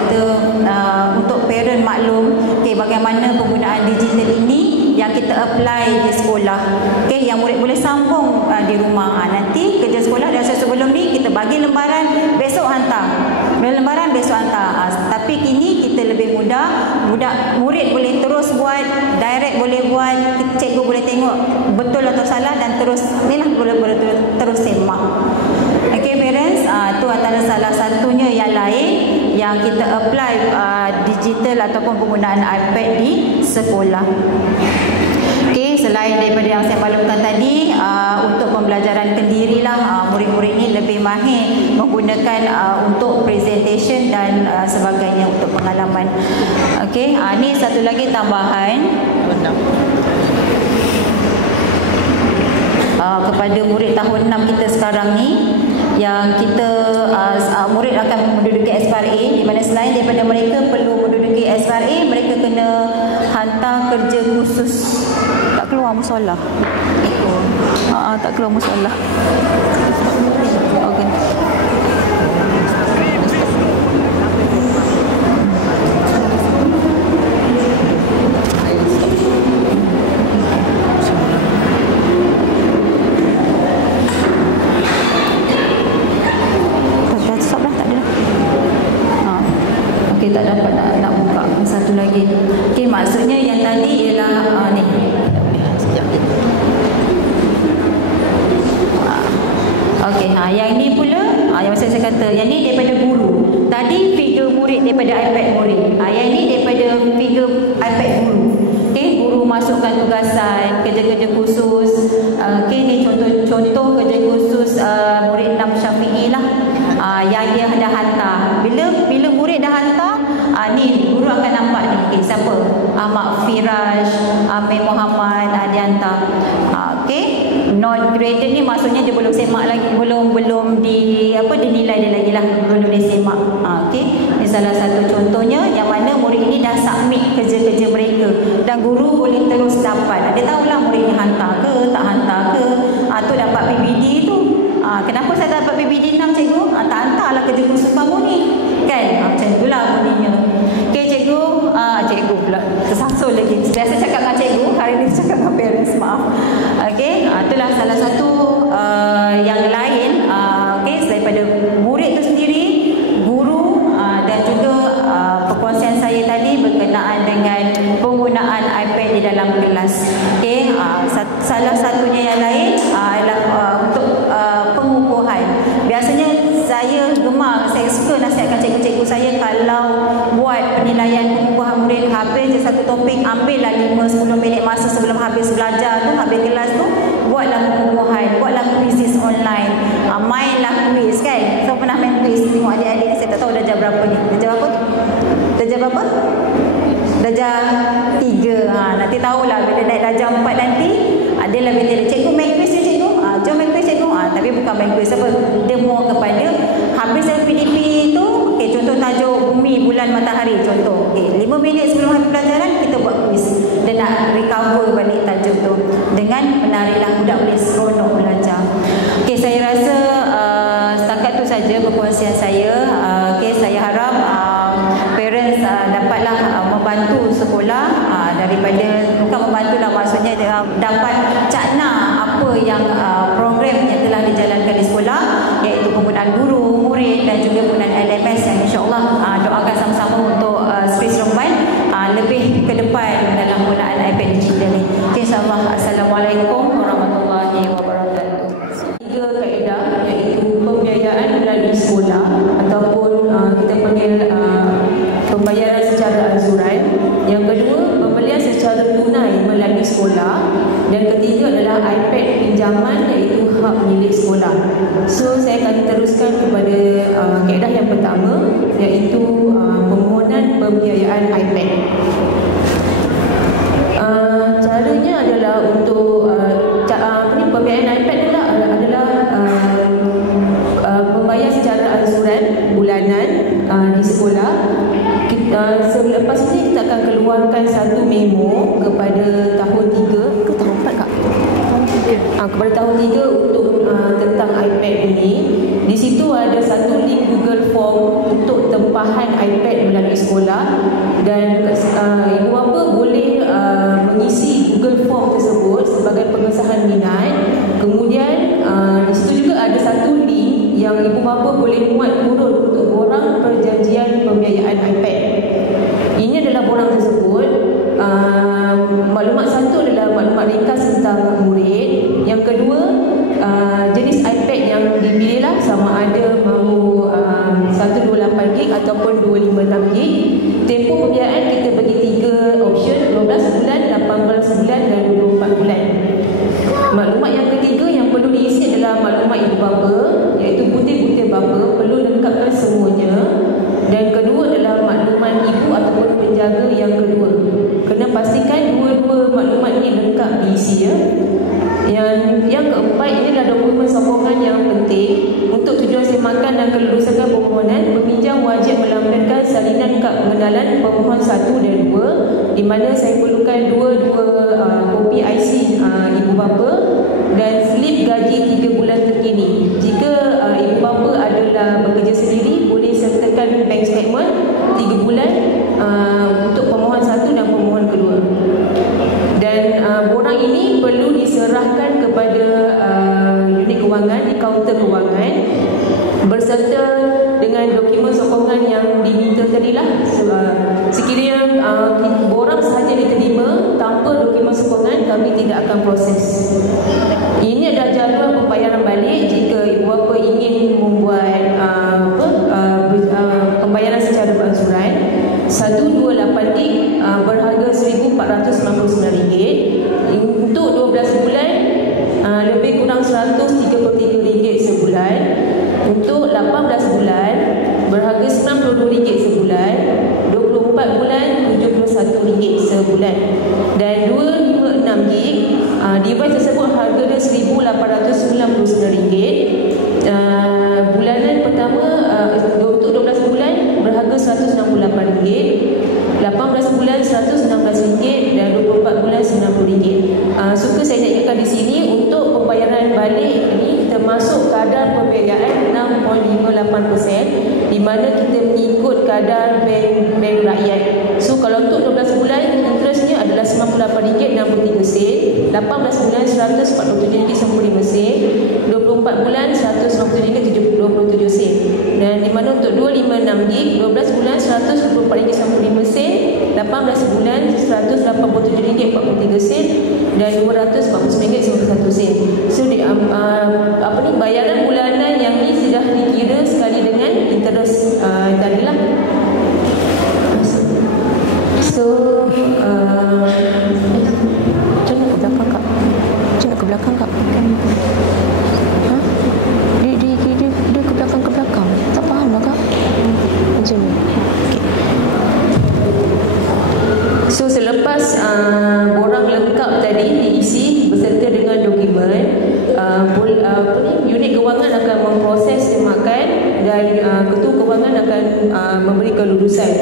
untuk parent maklum bagaimana penggunaan digital ini yang kita apply di sekolah. Yang murid boleh sambung di rumah. Nanti kerja sekolah dan sebelum ni kita bagi lembaran, besok hantar. Lembaran besok hantar. Tapi kini kita lebih mudah. Murid boleh terus buat, direct boleh buat, cikgu boleh tengok betul atau salah dan terus boleh terus semak. Okay parents, tu antara salah satunya yang lain yang kita apply digital ataupun penggunaan iPad di sekolah. Okay, selain daripada yang saya maklumkan tadi, untuk pembelajaran kendirilah, murid-murid ni lebih mahir menggunakan untuk presentation dan sebagainya untuk pengalaman. Okay, ni satu lagi tambahan kepada murid tahun 6 kita sekarang ni, yang kita murid akan menduduki SPRA, di mana selain daripada mereka perlu menduduki SPRA, mereka kena hantar kerja khusus. Tak keluar musolah. Tak keluar musolah. Okay. Tak dapat nak buka satu lagi. Okay, maksudnya yang tadi ialah ni. Okey, yang ni pula yang saya kata, yang ni daripada guru. Tadi figure murid daripada iPad murid. Yang ni daripada figure iPad guru. Okey, guru masukkan tugasan, kerja-kerja khusus. Okey, ni contoh kerja khusus murid 6 Syafi'i lah. Yang dia dah hantar. Bila murid dah hantar, ni guru akan nampak ni. Siapa? Mak Firash, Amir Muhammad, dia hantar. Okey, not graded ni maksudnya dia belum semak lagi, belum dinilai dia lagi lah, belum boleh semak. Okey, ni salah satu contohnya yang mana murid ini dah submit kerja-kerja mereka dan guru boleh terus dapat. Dia tahulah murid ni hantar ke, tak hantar ke. Tu dapat PBD tu. Kenapa saya dapat PBD 6 cikgu? Tak hantarlah kerja khusus kamu ni. Kan? Macam itulah bunyinya. Okay cikgu, cikgu pula tersasul lagi. Biasa cakap dengan cikgu, hari ni cakap dengan parents, maaf. Okay, itulah salah satu yang lain. Okay, daripada murid tu sendiri, guru dan juga perkongsian saya tadi berkenaan dengan penggunaan iPad di dalam kelas. Okay, salah satunya yang lain adalah untuk pengukuhan. Biasanya saya gemar, saya suka nasihatkan cikgu-cikgu saya kalau buat penilaian pengukuhan murid, habis je satu topik, ambillah 5-10 minit masa sebelum habis belajar tu, habis kelas tu, buatlah pengukuhan, buatlah quizzes online, mainlah quiz kan. Saya pernah main quiz, tengok adik-adik, saya tak tahu darjah berapa ni. Darjah berapa? Darjah berapa? Darjah 3. Nanti tahulah bila naik darjah 4 nanti, adalah bila cikgu main quiz je cikgu. Jom main quiz cikgu. Tapi bukan main quiz apa, dia more kepada habis PDP tu. Okay, contoh tajuk bumi, bulan, matahari contoh. Okay, 5 minit sebelum habis pelajaran kita buat quiz. Dia nak recover balik tajuk tu dengan menariklah budak boleh seronok belajar. Okay, saya rasa setakat tu saja perkongsian saya. Okay, saya harap parents dapatlah membantu sekolah daripada, bukan membantulah, maksudnya dapat cakna apa yang program yang telah dijalankan di sekolah, iaitu penggunaan guru, murid dan juga penggunaan LMS yang insya-Allah doakan sama-sama untuk Space Romban lebih ke depan dalam penggunaan iPad digital ni. Insya-Allah. Assalamualaikum warahmatullahi wabarakatuh. 3 kaedah iaitu pembiayaan melalui sekolah ataupun kita panggil pembayaran secara ansuran. Yang kedua, pembelian secara tunai melalui sekolah. Dan ketiga adalah iPad pinjaman iaitu hak milik sekolah. So saya akan teruskan kepada kaedah yang pertama iaitu permohonan pembiayaan iPad. Caranya adalah untuk pembiayaan iPad adalah membayar secara ansuran bulanan di sekolah. Selepas ini kita akan keluarkan satu memo kepada tahun 3 ke tahun 4 kak? Kepada tahun 3 untuk tentang iPad ini, di situ ada satu link Google Form untuk tempahan iPad melalui sekolah, dan ibu bapa boleh mengisi Google Form tersebut sebagai pengesahan minat. Kemudian di situ juga ada satu link yang ibu bapa boleh muat turun untuk borang perjanjian pembiayaan iPad. Ini adalah borang tersebut. Maklumat satu adalah maklumat ringkas tentang murid. Yang kedua, jenis iPad yang dipilih lah, sama ada mahu 128GB ataupun 256GB. Tempoh pembiayaan kita bagi 3 option, 12 bulan, 18 bulan dan 24 bulan. Maklumat yang ketiga yang perlu diisi adalah maklumat ibu bapa, iaitu butir-butir bapa, perlu lengkapkan semuanya. Dan kedua adalah maklumat ibu ataupun penjaga yang kedua. Kena pastikan dua-dua maklumat ini lengkap diisi ya. Yang keempat, ini adalah dokumen sokongan yang penting. Untuk tujuan semakan dan kelulusan permohonan, peminjam wajib melampirkan salinan kad pengenalan pemohon 1 dan 2, di mana saya perlukan dua kopi IC ibu bapa dan slip gaji 3 bulan terkini. Jika ibu bapa adalah bekerja sendiri, boleh sertakan bank statement 3 bulan untuk pemohon 1 dan pemohon kedua. Dan borang ini perlu diserahkan kepada unit kewangan di kaunter kewangan berserta dengan dokumen sokongan yang diminta tadilah. Sekiranya borang sahaja diterima tanpa dokumen sokongan, kami tidak akan proses. Ini adalah jadual pembayaran balik jika ibu bapa ingin membuat pembayaran secara beransuran. 128GB berharga RM1,499. Untuk 12 bulan lebih kurang RM133 sebulan. Untuk 18 bulan berharga RM92 sebulan. 24 bulan RM71 sebulan. Dan 256GB device tersebut harga dia RM1,899. Bulanan pertama untuk 12 bulan berharga RM168, 18 bulan RM116 dan 24 bulan RM90. Suka saya nak ingatkan di sini, untuk pembayaran balik ini termasuk kadar pembiayaan 6.58%, di mana kita mengikut kadar bank rakyat. So kalau untuk 12 bulan interestnya adalah RM98.63, 18 bulan RM147.95, 24 bulan RM197.27, dan di mana untuk 256GB 12 bulan RM124.95, 18 bulan RM187.43 dan RM249.91. So bayaran bulanan yang ni sudah dikira sekali dengan interest tadilah. So macam nak ke belakang kak? Macam nak ke belakang kak? Ha? Dia ke belakang. Tak faham lah kak? Macam ni. Okay. So selepas borang lengkap tadi diisi beserta dengan dokumen, unit kewangan akan memproses semakan dan ketua kewangan akan memberi kelulusan.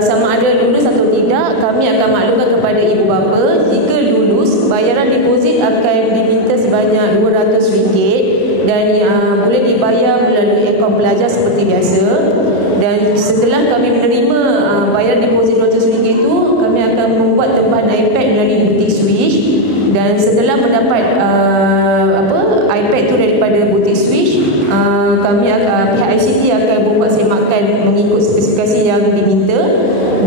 Sama ada lulus atau tidak, kami akan maklumkan kepada ibu bapa. Jika lulus, bayaran deposit akan diminta sebanyak RM200 dan boleh dibayar melalui akaun pelajar seperti biasa. Dan setelah kami menerima bayaran deposit RM200 itu, kami akan membuat tempahan iPad melalui butik Swish. Dan setelah mendapat iPad itu daripada butik Swish, pihak ICT akan membuat semakan mengikut spesifikasi yang diminta,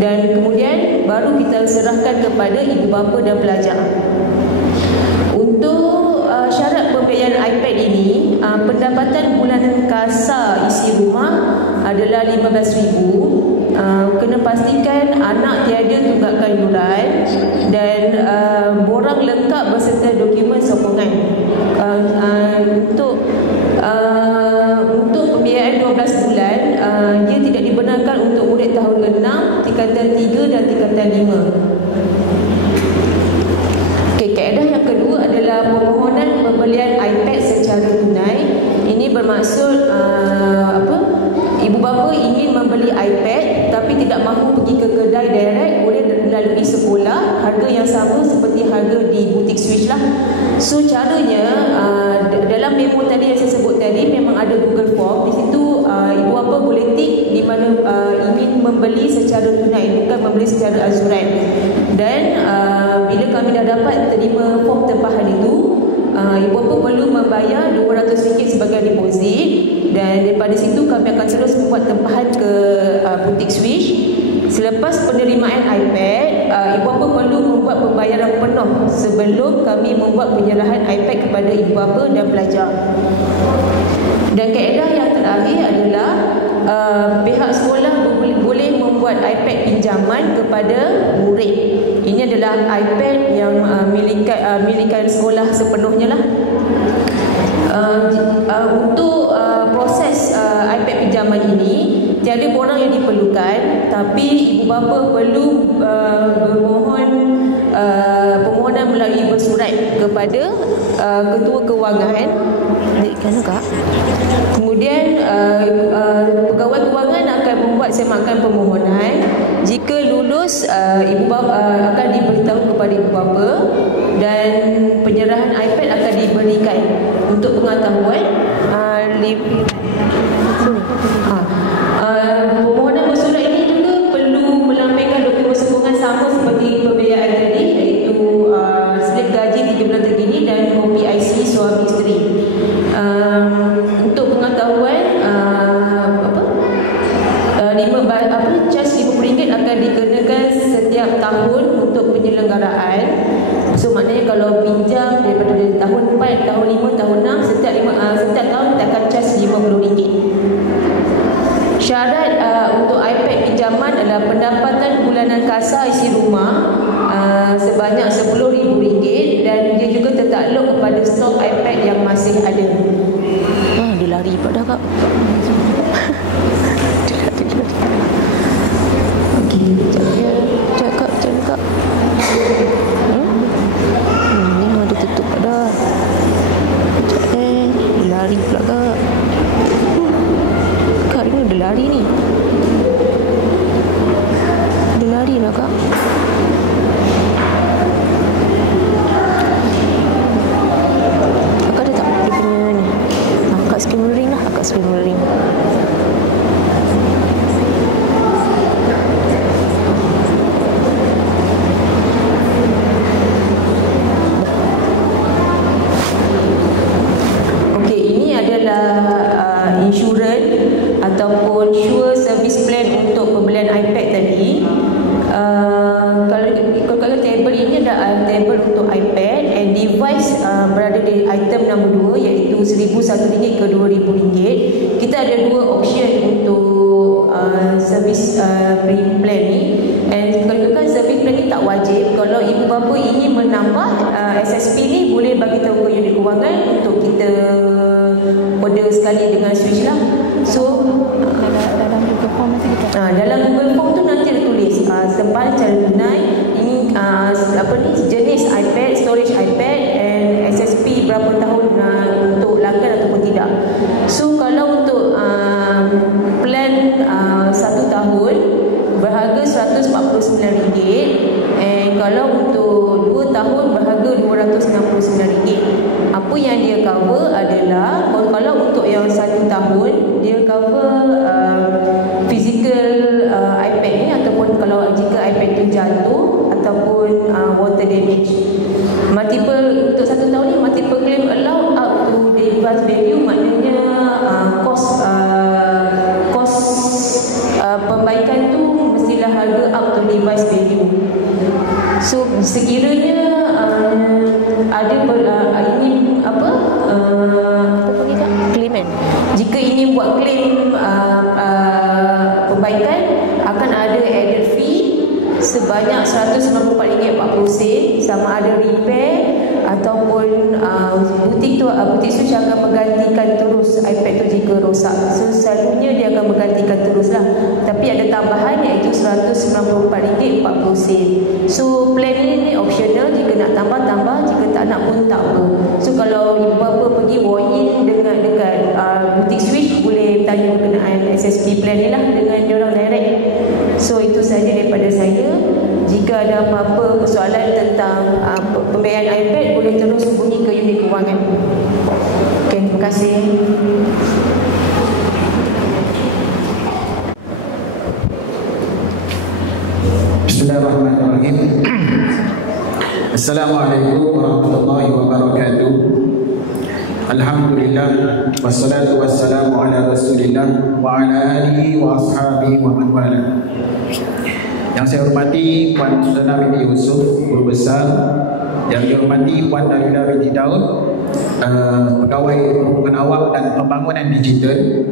dan kemudian baru kita serahkan kepada ibu bapa dan pelajar. Untuk syarat pembiayaan iPad ini, pendapatan bulanan kasar isi rumah adalah RM15,000. Kena pastikan anak tiada tunggakan yuran dan borang lengkap berserta dokumen sokongan. Untuk pembiayaan 12 bulan, dia tidak dibenarkan untuk murid tahun 6, tingkatan 3 dan tingkatan 5. Okey, kaedah yang kedua adalah permohonan pembelian iPad secara tunai. Ini bermaksud ibu bapa ingin membeli iPad tapi tidak mahu pergi ke kedai direct, boleh melalui sekolah, harga yang sama seperti harga di butik Switch lah. So caranya dalam memo tadi yang saya sebut tadi memang ada Google Form. Di situ ibu bapa boleh tik di mana ingin membeli secara tunai, bukan membeli secara azuran. Dan bila kami dah dapat terima form tempahan itu, ibu bapa perlu membayar RM200 sebagai deposit, dan daripada situ kami akan terus membuat tempahan ke butik Switch. Selepas penerimaan iPad, ibu bapa perlu membuat pembayaran penuh sebelum kami membuat penyerahan iPad kepada ibu bapa dan pelajar. Dan kaedah yang terakhir adalah pihak sekolah boleh membuat iPad pinjaman kepada murid. Ini adalah iPad yang milikan sekolah sepenuhnya lah. Untuk proses iPad pinjaman ini tiada borang yang diperlukan, tapi ibu bapa perlu bermohon permohonan melalui bersurat kepada ketua kewangan. Kemudian pegawai kewangan akan membuat semakan permohonan. Jika lulus, ibu bapa akan diberitahu kepada ibu bapa dan penyerahan iPad akan diberikan. Untuk pengetahuan, permohonan bersurat ini juga perlu melampirkan dokumen sokongan sama seperti pembiayaan tadi, iaitu slip gaji 3 bulan terkini dan kopi IC suami isteri. Untuk pengetahuan, cas RM50 akan dikenakan setiap tahun untuk penyelenggaraan. So maknanya kalau pinjam daripada tahun 4, tahun 5, tahun 6, setiap tahun kita akan cas RM50. Syarat untuk iPad pinjaman adalah pendapatan bulanan kasar isi rumah sebanyak RM10,000, dan dia juga tertakluk kepada stok iPad yang masih ada. Dia lari pada kak. Okey, cakap. Ni ada tutup dah. Lari pula kak. Kak ni dia lari ni. Dia lari lah kak. Kakak ada tak dia punya ni? Akak screen ring lah. Akak screen ring. Okey, ini adalah insurans ataupun sure service plan untuk pembelian iPad tadi. Kalau table ini adalah table untuk iPad, and device berada di item nombor 2, iaitu RM1,001 ke RM2,000. Kita ada dua option untuk service plan ni, and kedudukan service plan ni tak wajib. Kalau ibu bapa ingin menambah SSP ni, boleh bagi tahu ke unit kewangan untuk kita order sekali dengan Switch lah. So dalam Google Form nanti dalam Google Form tu nanti ada tulis sembal cara tunai, ini jenis iPad, storage iPad, and SSP berapa tahun untuk langgan ataupun tidak. So kalau untuk plan 1 tahun berharga RM149, and kalau untuk 2 tahun berharga RM269. Apa yang dia cover adalah, kalau untuk yang 1 tahun dia cover physical iPad ni, ataupun kalau jika iPad tu jatuh ataupun water damage. Multiple untuk 1 tahun ni multiple claim allow up to device value, maknanya kos pembaikan tu mestilah harga up to device value. So sekiranya ada ini claimant, jika ingin buat claim pembaikan, akan ada added fee sebanyak RM194.40, sama ada repair ataupun butik Switch akan menggantikan terus iPad tu jika rosak. So selalunya dia akan menggantikan terus lah, tapi ada tambahan iaitu RM194.40. So plan ini optional, jika nak tambah, jika tak nak pun tak apa. So kalau ibu bapa pergi walk in dekat butik Switch, boleh tanya berkenaan SSP plan ni lah dengan diorang direct. So itu saja daripada saya. Jika jika ada apa-apa persoalan tentang pembiayaan iPad, boleh terus hubungi ke unit kewangan. Okey, terima kasih. Bismillahirrahmanirrahim. Assalamualaikum warahmatullahi wabarakatuh. Alhamdulillah, wassalatu wassalamu ala rasulillah wa ala alihi wa ashabihi wa man wala. Yang saya hormati Puan Suzana binti Yusuf, Guru Besar. Yang dihormati Puan Dalila binti Daud, Pegawai Perhubungan Awam dan Pembangunan Digital.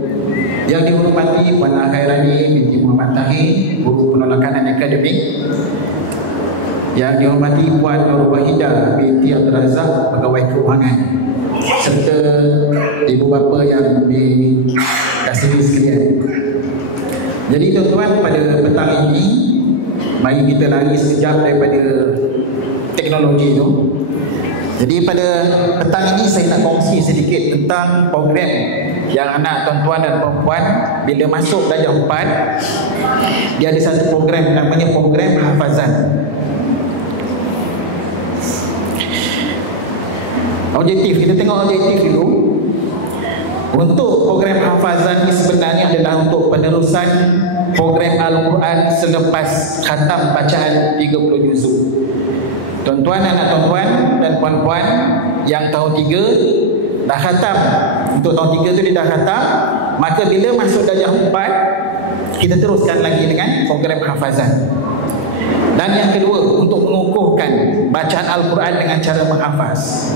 Yang dihormati Puan Khairani binti Muhammad Tahir, Guru Penolakan Akademik. Yang dihormati Puan Nur Wahidah binti Abdul Razak, Pegawai Keuangan, serta ibu bapa yang dikasihi sekalian. Jadi tuan-tuan, pada petang ini mari kita lari sekejap daripada teknologi itu. Jadi pada petang ini saya nak kongsi sedikit tentang program yang anak tuan-tuan dan puan bila masuk darjah 4, dia ada satu program namanya program hafazan. Objektif, kita tengok objektif dulu. Untuk program hafazan ini sebenarnya adalah untuk penerusan program Al-Quran selepas khatam bacaan 30 juzuk. Tuan-tuan, anak tuan-tuan dan puan-puan yang tahun 3 dah khatam, untuk tahun 3 tu dia dah khatam, maka bila masuk darjah 4 kita teruskan lagi dengan program hafazan. Dan yang kedua, untuk mengukuhkan bacaan Al-Quran dengan cara menghafaz.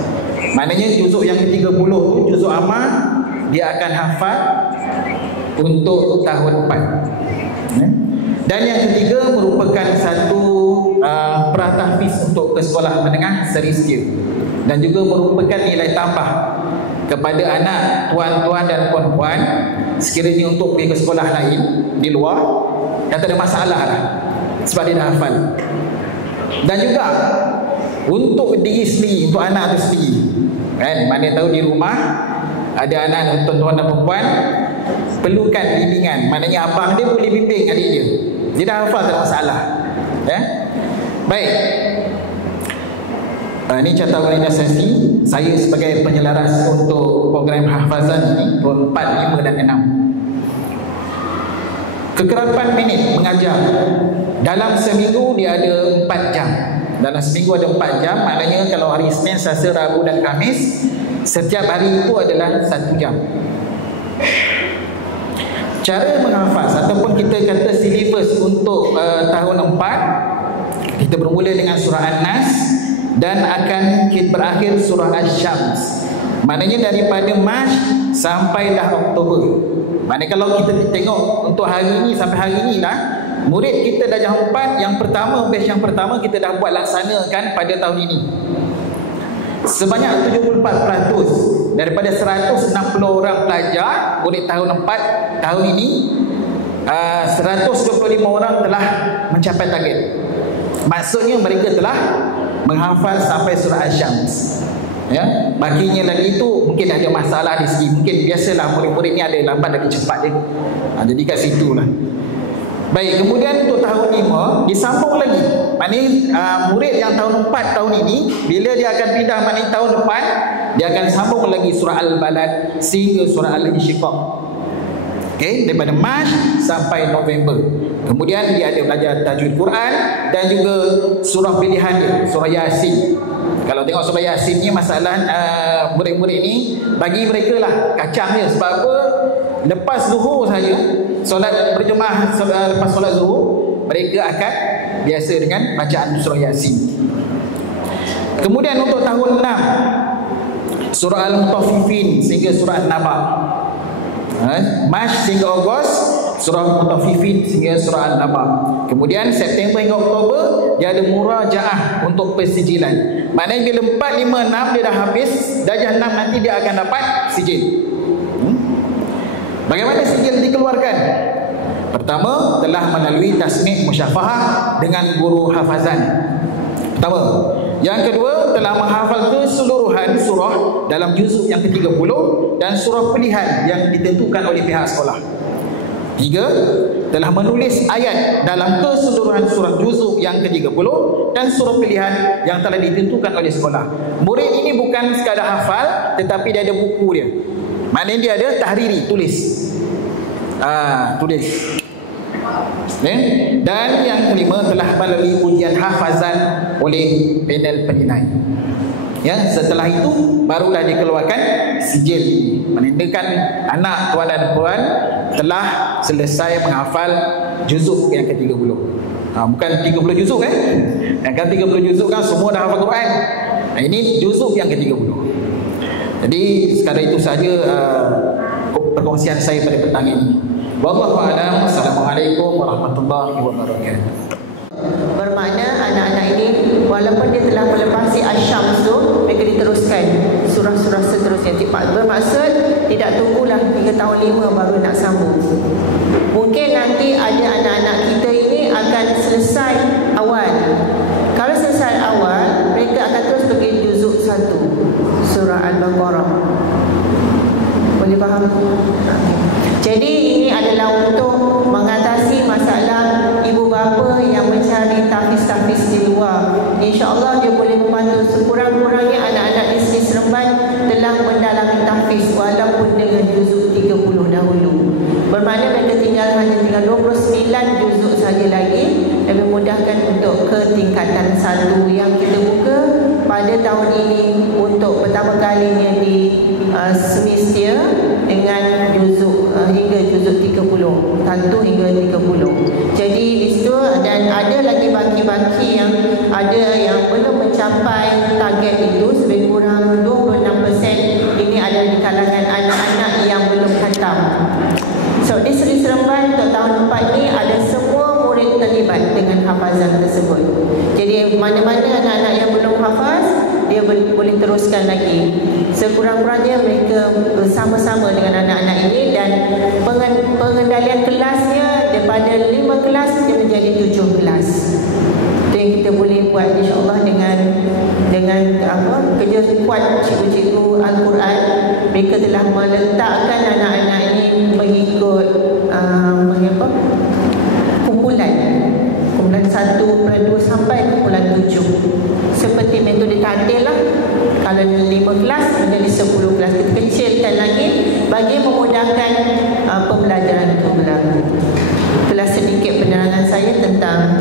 Maknanya juzuk yang ke-30 tu, juzuk ammah, dia akan hafal untuk tahun 4. Dan yang ketiga merupakan satu pratahfiz untuk ke sekolah menengah seri skill, dan juga merupakan nilai tambah kepada anak tuan-tuan dan puan-puan sekiranya untuk pergi ke sekolah lain di luar, yang tak ada masalah lah, sebab dia dah hafal. Dan juga untuk diri sendiri, untuk anak itu sendiri, kan? Mana tahu di rumah ada anak tuan-tuan dan puan, perlukan bimbingan. Maknanya abang dia boleh bimbing adik dia, dia dah hafal, tak ada masalah. Baik, ini carta organisasi saya sebagai penyelaras untuk program hafazan ini tahun 4, 5 dan 6. Kekerapan minit mengajar. Dalam seminggu dia ada 4 jam. Dalam seminggu ada 4 jam. Maknanya kalau hari Isnin, Selasa, Rabu dan Khamis, setiap hari itu adalah 1 jam. Cara menghafaz ataupun kita kata silibus untuk tahun 4, kita bermula dengan surah An-Nas dan akan berakhir surah Asy-Syams. Maknanya daripada Mac sampailah Oktober. Maknanya kalau kita tengok untuk hari ini sampai hari ini lah, murid kita darjah 4 yang pertama, batch yang pertama kita dah buat laksanakan pada tahun ini. Sebanyak 74% daripada 160 orang pelajar murid tahun 4 tahun ini, 125 orang telah mencapai target. Maksudnya mereka telah menghafal sampai surah Asy-Syams. Ya, baginya lagi itu mungkin ada masalah di segi, mungkin biasalah murid-murid ni ada lambat lagi cepat dia. Jadi kat situlah. Baik, kemudian untuk tahun 5 disambung lagi. Maknanya murid yang tahun 4 tahun ini, bila dia akan pindah maknanya tahun depan, dia akan sambung lagi surah Al-Balad sehingga surah Al-Insyiqaq. Okey, daripada Mac sampai November. Kemudian dia ada belajar tajwid Quran dan juga surah pilihan dia, surah Yasin. Kalau tengok surah Yasin ni, masalah murid-murid ni bagi mereka lah kacang dia. Sebab apa? Lepas zuhur saja, solat berjemaah, lepas solat zuhur, mereka akan biasa dengan bacaan surah Yasin. Kemudian untuk tahun 6, surah Al-Mutaffifin sehingga surah An-Naba. Mac sehingga Ogos, surah Al-Mutaffifin sehingga surah An-Naba. Kemudian September hingga Oktober dia ada murajaah untuk persijilan. Maknanya bila 4, 5, 6 dia dah habis, darjah 6 nanti dia akan dapat sijil. Bagaimana sijil dikeluarkan? Pertama, telah melalui tasmih musyafahah dengan guru hafazan. Pertama. Yang kedua, telah menghafal keseluruhan surah dalam juzuk yang ke-30 dan surah pilihan yang ditentukan oleh pihak sekolah. 3. Telah menulis ayat dalam keseluruhan surah juzuk yang ke-30 dan surah pilihan yang telah ditentukan oleh sekolah. Murid ini bukan sekadar hafal, tetapi dia ada buku dia. Maknanya dia ada tahriri, tulis. Tulis. Dan yang kelima, telah melalui ujian hafazan oleh panel penilai. Setelah itu barulah dikeluarkan sijil, menandakan anak tuan dan puan telah selesai menghafal juzuk yang ke-30. Bukan 30 juzuk kan 30 juzuk kan semua dah hafal Quran. Ini juzuk yang ke-30. Jadi sekadar itu saja perkongsian saya pada petang ini. Wallahu a'lam. Assalamualaikum warahmatullahi wabarakatuh. Bermakna anak-anak ini walaupun dia telah melepasi Asy-Syams tu, mereka diteruskan surah-surah seterusnya. Bermaksud tidak tunggulah 3 tahun 5 baru nak sambung. Mungkin nanti ada anak-anak kita ini akan selesai awal. Kalau selesai awal, mereka akan terus pergi juzuk 1 surah Al-Baqarah. Boleh faham? Jadi ini adalah untuk mengatasi masalah ibu bapa yang mencari tahfiz-tahfiz di luar. InsyaAllah dia boleh membantu. Sekurang-kurangnya anak-anak di Sri Seremban telah mendalami tahfiz walaupun dengan juzuk 30 dahulu. Bermakna mereka hanya tinggal 29 juzuk saja lagi dan memudahkan untuk ke tingkatan 1 yang kita buka pada tahun ini untuk pertama kalinya di semester dengan juzuk hingga juzuk 30, 1 hingga 30. Jadi di situ dan ada lagi baki-baki yang ada yang belum mencapai target itu, lebih kurang 26% ini ada di kalangan anak-anak yang belum khatam. So di Sri Seremban untuk tahun 4 ni ada semua murid terlibat dengan hafazan tersebut. Jadi mana-mana anak-anak yang belum hafaz, dia boleh teruskan lagi. Sekurang-kurangnya mereka bersama-sama dengan anak-anak ini dan pengendalian kelasnya daripada 5 kelas dia menjadi 7 kelas. Itu yang kita boleh buat insya-Allah dengan kerja kuat cikgu-cikgu Al-Quran. Mereka telah meletakkan anak-anak ini mengikut kumpulan 1/2 sampai kumpulan 7. Seperti metode tadil lah. Kalau 5 kelas menjadi 10 kelas. Kita kecilkan lagi bagi memudahkan pembelajaran itu berlaku. Itulah sedikit penerangan saya tentang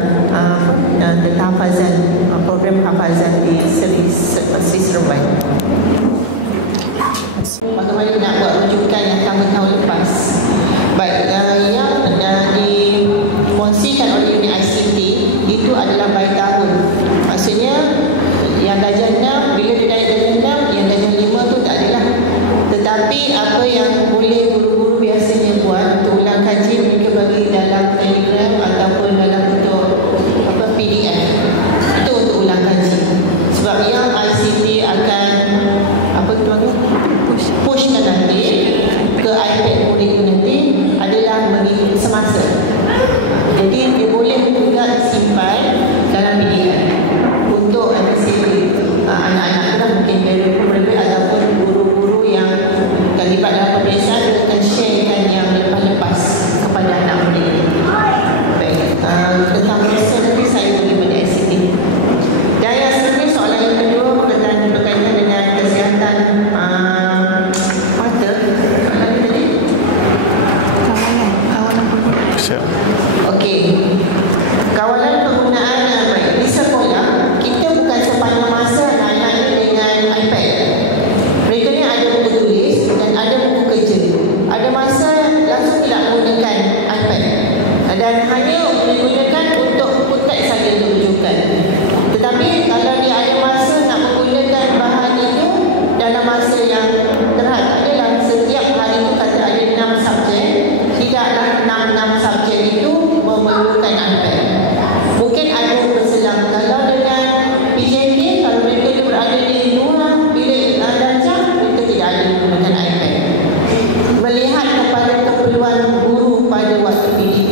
hafazan, program hafazan di Sri Seremban. Bagaimana nak buat rujukan yang tahun-tahun lepas. Baik, yang dikongsikan oleh unit ICT itu adalah by tahun. Maksudnya yang darjah 6, bila dia naik darjah 6, yang darjah 5 tu tak adalah. Tetapi apa yang boleh guru-guru biasanya buat untuk ulang kaji, mereka bagi dalam Telegram ataupun dalam bentuk PDF. Itu untuk ulang kaji. Sebab yang ICT akan pushkan nanti ke iPad murid itu nanti adalah bagi semasa. Jadi dia boleh juga simpan dalam PDF untuk anak-anak kita, mungkin guru-guru ataupun guru-guru yang terlibat dalam pemeriksaan akan sharekan yang lepas-lepas kepada anak murid. Baik, tentang proses nanti saya bagi pada ICT. Dan yang seterusnya soalan yang kedua berkaitan dengan kesihatan mata. Soalan tadi? Okey. Kawalan penggunaan di sekolah, kita bukan sepanjang masa anak-anak ini dengan iPad. Mereka ni ada buku tulis dan ada buku kerja. Ada masa langsung tidak menggunakan iPad dan hanya digunakan untuk buku teks saja untuk rujukan. Tetapi kalau dia ada masa nak menggunakan bahan itu dalam masa yang terhad, adalah setiap hari itu kata ada 6 subjek, tidaklah 6 subjek itu memerlukan iPad. Mungkin ada berselang. Kalau dengan PJK, kalau mereka berada di luar bilik darjah, mereka tidak ada menggunakan iPad. Melihat kepada keperluan guru pada waktu PDP.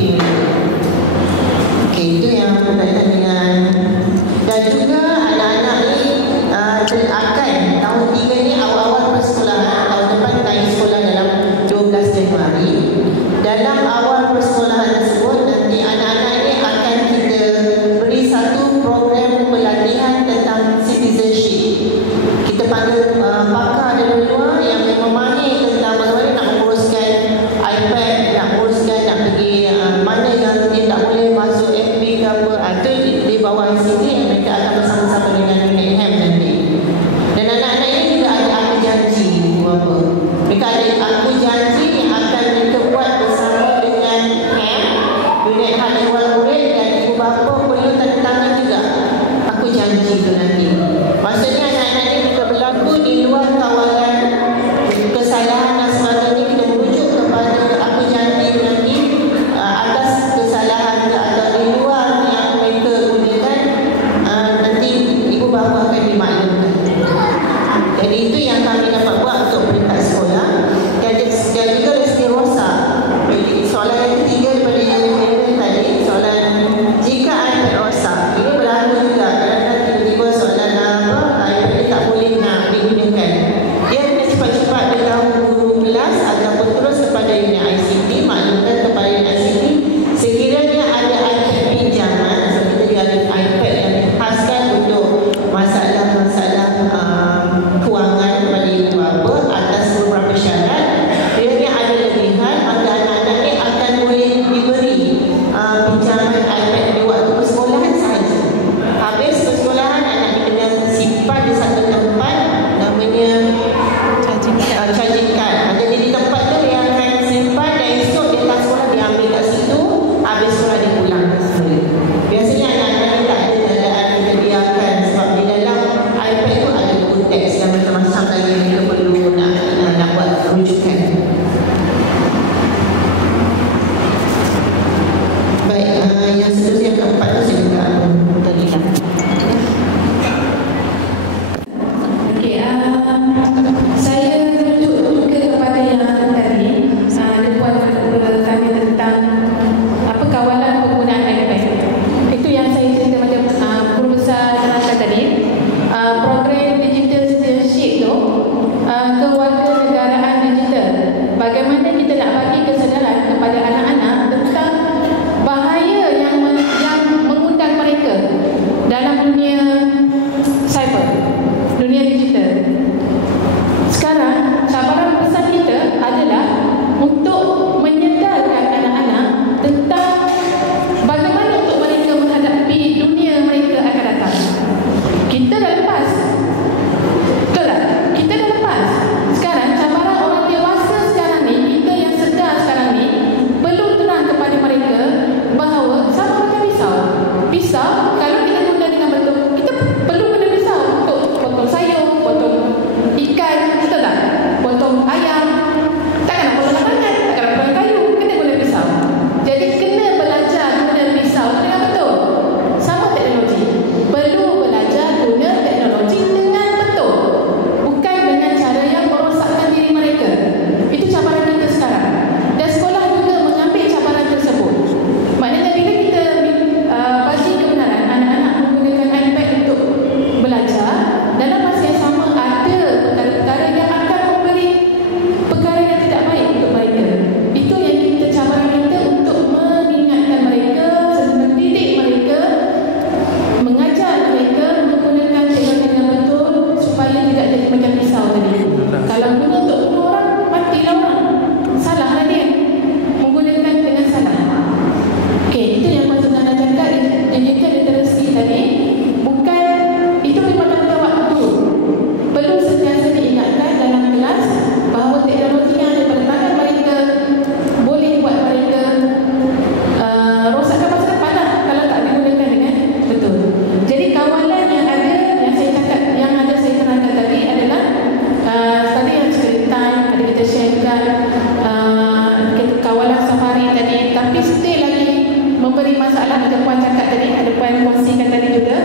still lagi memberi masalah. Macam Puan cakap tadi, ada Puan kongsikan tadi juga,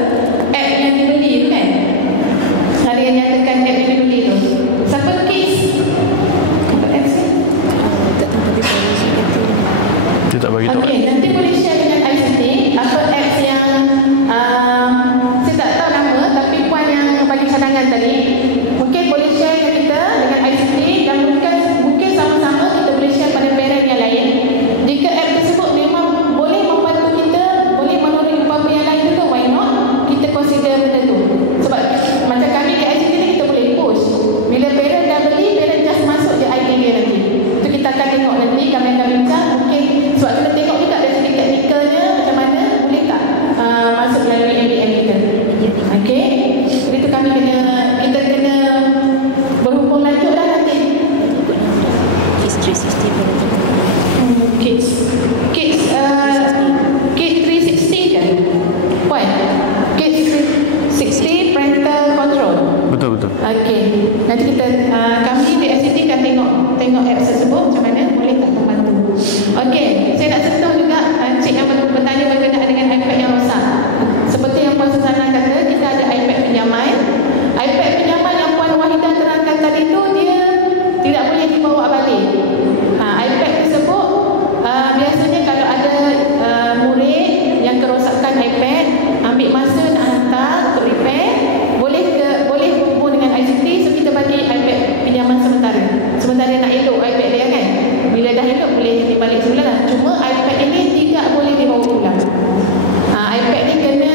app yang dibeli tu kan, ada yang nyatakan app yang dibeli tu. Siapa kids? Apa apps ni? Dia tak bagi tahu. Okey, nanti boleh share dengan ICT apa apps yang saya tak tahu nama, tapi Puan yang bagi cadangan tadi mungkin boleh share dengan kita, dengan ICT, dan mungkin sama-sama kita boleh share pada parent yang lain. Jika app tersebut memang boleh membantu kita, boleh menolong apa yang lain juga, why not kita consider benda tu. Sebab macam kami di ICT ni kita boleh push. Bila parent dah beli, parent just masuk je ID dia nanti. Itu kita akan tengok nanti, kami akan bincang. Mungkin sebab kita tengok juga dari segi teknikalnya macam mana, boleh tak masuk melalui MBM kita. Okey, itu kami kita kena berhubung lanjut dah nanti. Kids 360 Kids 360 kan? Puan, Kids 360 parental control. Betul. Okey, nanti kita kami di SCT akan tengok apps tersebut macam mana, boleh tak membantu. Okey, saya nak sentuh juga cik yang bertanya berkenaan dengan iPad yang rosak. Seperti yang Puan Susana kata, kita ada iPad pinjaman. iPad pinjaman yang Puan Wahidah terangkan tadi tu, dia tidak boleh dibawa balik. iPad tersebut biasanya kalau ada murid yang kerosakan iPad, ambil masa nak hantar untuk repair, boleh hubung dengan ICT. So kita bagi iPad pinjaman sementara nak elok iPad dia kan. Bila dah elok boleh dibalik semula lah. Cuma iPad ini tidak boleh dibawa pulang. iPad ni kena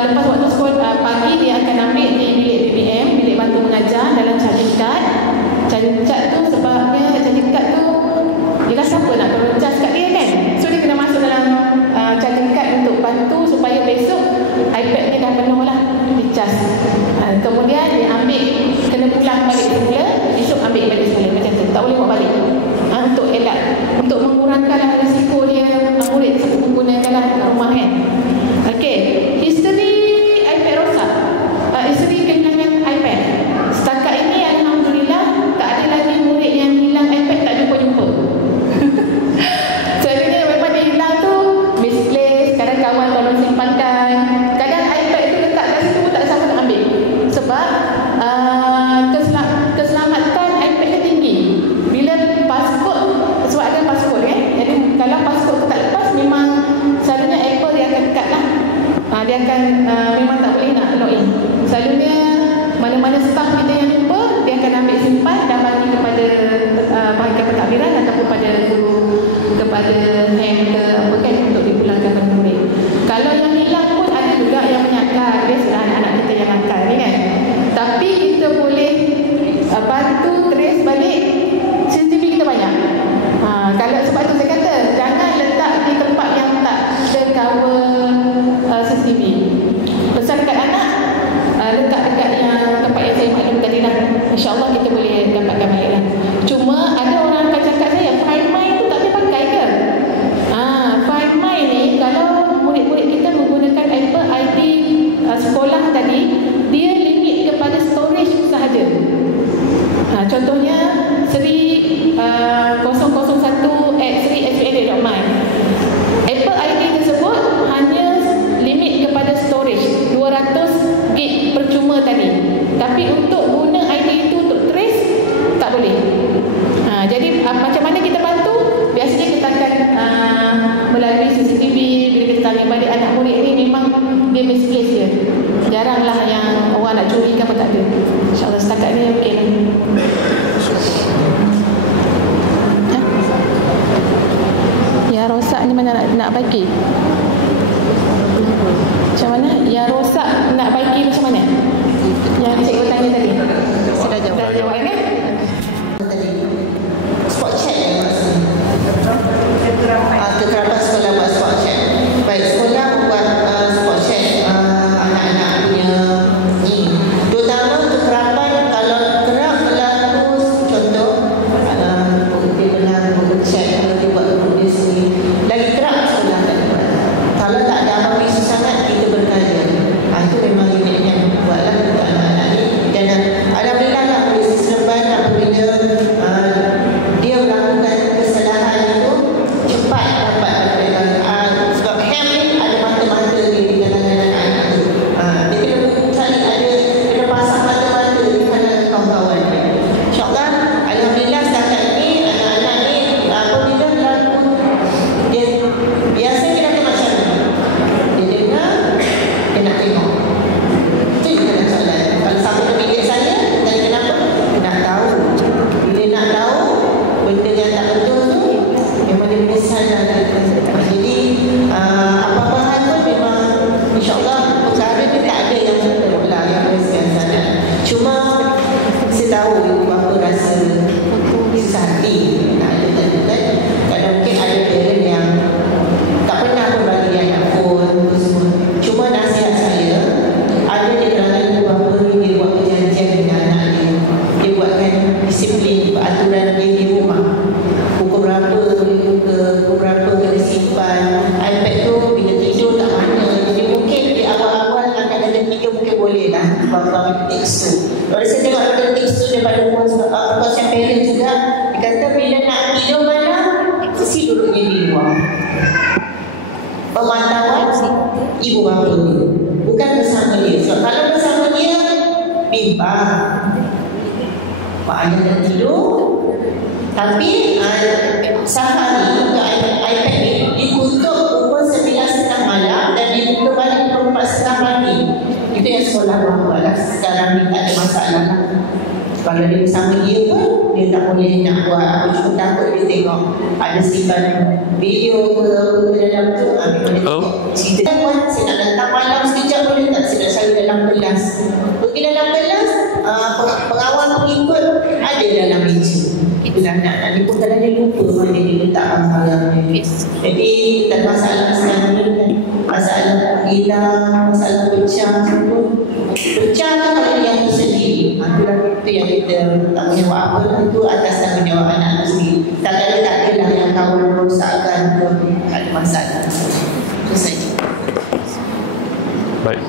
lepas waktu sekolah pagi dia akan ambil di bilik BBM, bilik bantu mengajar, dalam charging card. Charging card tu sebabnya charging card tu dia siapa nak turun charge kat dia kan. So dia kena masuk dalam charging card untuk bantu supaya besok iPad ni dah penuh lah di charge. Kemudian dia ambil, kena pulang balik semula, besok ambil balik semula macam tu. Tak boleh bawa balik. Untuk elak, untuk mengurangkan risiko dia murid menggunakan rumah kan. Okey, history iPad rosak, history kehilangan iPad. Setakat ini alhamdulillah tak ada lagi murid yang hilang iPad tak jumpa. Selalunya memang dia hilang tu misplaced, kadang kawan tolong simpankan, kadang iPad tu letak kat situ pun tak siapa nak ambil. Sebab keselamatan iPad dia tinggi. Bila pasport, sebab ada pasport kan, jadi kalau pasport tu tak lepas, memang selalunya Apple dia akan cut lah. Dia akan memang tak boleh nak login. Selalunya mana-mana staff kita yang jumpa, dia akan ambil simpan dan bagi kepada bahagian pentadbiran ataupun pada guru, kepada hem ke apa kan, untuk dipulangkan kepada murid. Kalau yang hilang pun ada juga yang menyangkal, biasalah anak-anak kita yang nakal ni kan. Tapi kita boleh bantu trace balik. CCTV kita banyak. Kalau sebab tu saya kata jangan letak di tempat yang tak ada cover CCTV. Pesan kat anak, letak dekat yang tempat yang saya maklum tadi lah. InsyaAllah kita boleh dapatkan balik lah. Cuma ada orang akan cakap saya, Find My tu tak boleh pakai ke? Find My ni kalau murid-murid kita menggunakan Apple ID sekolah tadi, dia limit kepada storage sahaja. Contohnya Seri 001@sri.my. Apple ID tersebut hanya limit kepada storage 200 gig percuma tadi. Tapi untuk guna ID itu untuk trace tak boleh. Jadi macam mana kita bantu? Biasanya kita akan melalui CCTV. Bila kita tanya balik anak murid ni, memang dia misplace dia. Jaranglah yang orang nak curi ke apa, tak ada. InsyaAllah setakat ni okey lah. Yang rosak ni mana nak bagi? Macam mana? Yang rosak nak bagi macam mana? Yang cikgu tanya tadi. Sudah jawab. Dah jawab kan? Spot check yang maksud. Kekerapan sekolah buat spot check. Baik, sekolah buat spot check anak-anak punya ni. Terutama kekerapan kalau kerap berlaku, contoh dia benar check, kalau dia buat dia sendiri. Lagi kerap sekolah tak buat. Kalau tak ada apa-apa isu sangat, kita berkarya. Itu memang unit yang buatlah untuk anak-anak ni. Dan alhamdulillah lah, polisi Seremban pemantauan ibu bapa dia, bukan bersama dia. So kalau bersama dia, bimbang, mak ayah dah tidur, tapi safari untuk iPad ni ditutup pukul 9.30 malam dan dibuka balik pukul 4.30 pagi. Itu yang sekolah bapa lah. Sekarang ni tak ada masalah lah. Kalau dia bersama dia pun, dia tak boleh nak buat. Aku cukup takut dia tengok ada simpan video ke dalam tu. Dia tengok cerita pun, saya nak datang malam sekejap boleh tak? Saya nak cari dalam kelas. Pergi dalam kelas, pengawal pengikut ada dalam meja. Itulah nak dia pun kadang dia lupa mana dia letak barang dia. Jadi tak masalah sekarang ni kan. Masalah hilang, masalah pecah semua. Pecah tu kalau yang tu sendiri. Itu yang kita tak boleh buat apa. Itu atas tanggungjawab anak sendiri. Tak ada lah yang kawan rosakkan ke, ada masalah. Itu saja. Baik.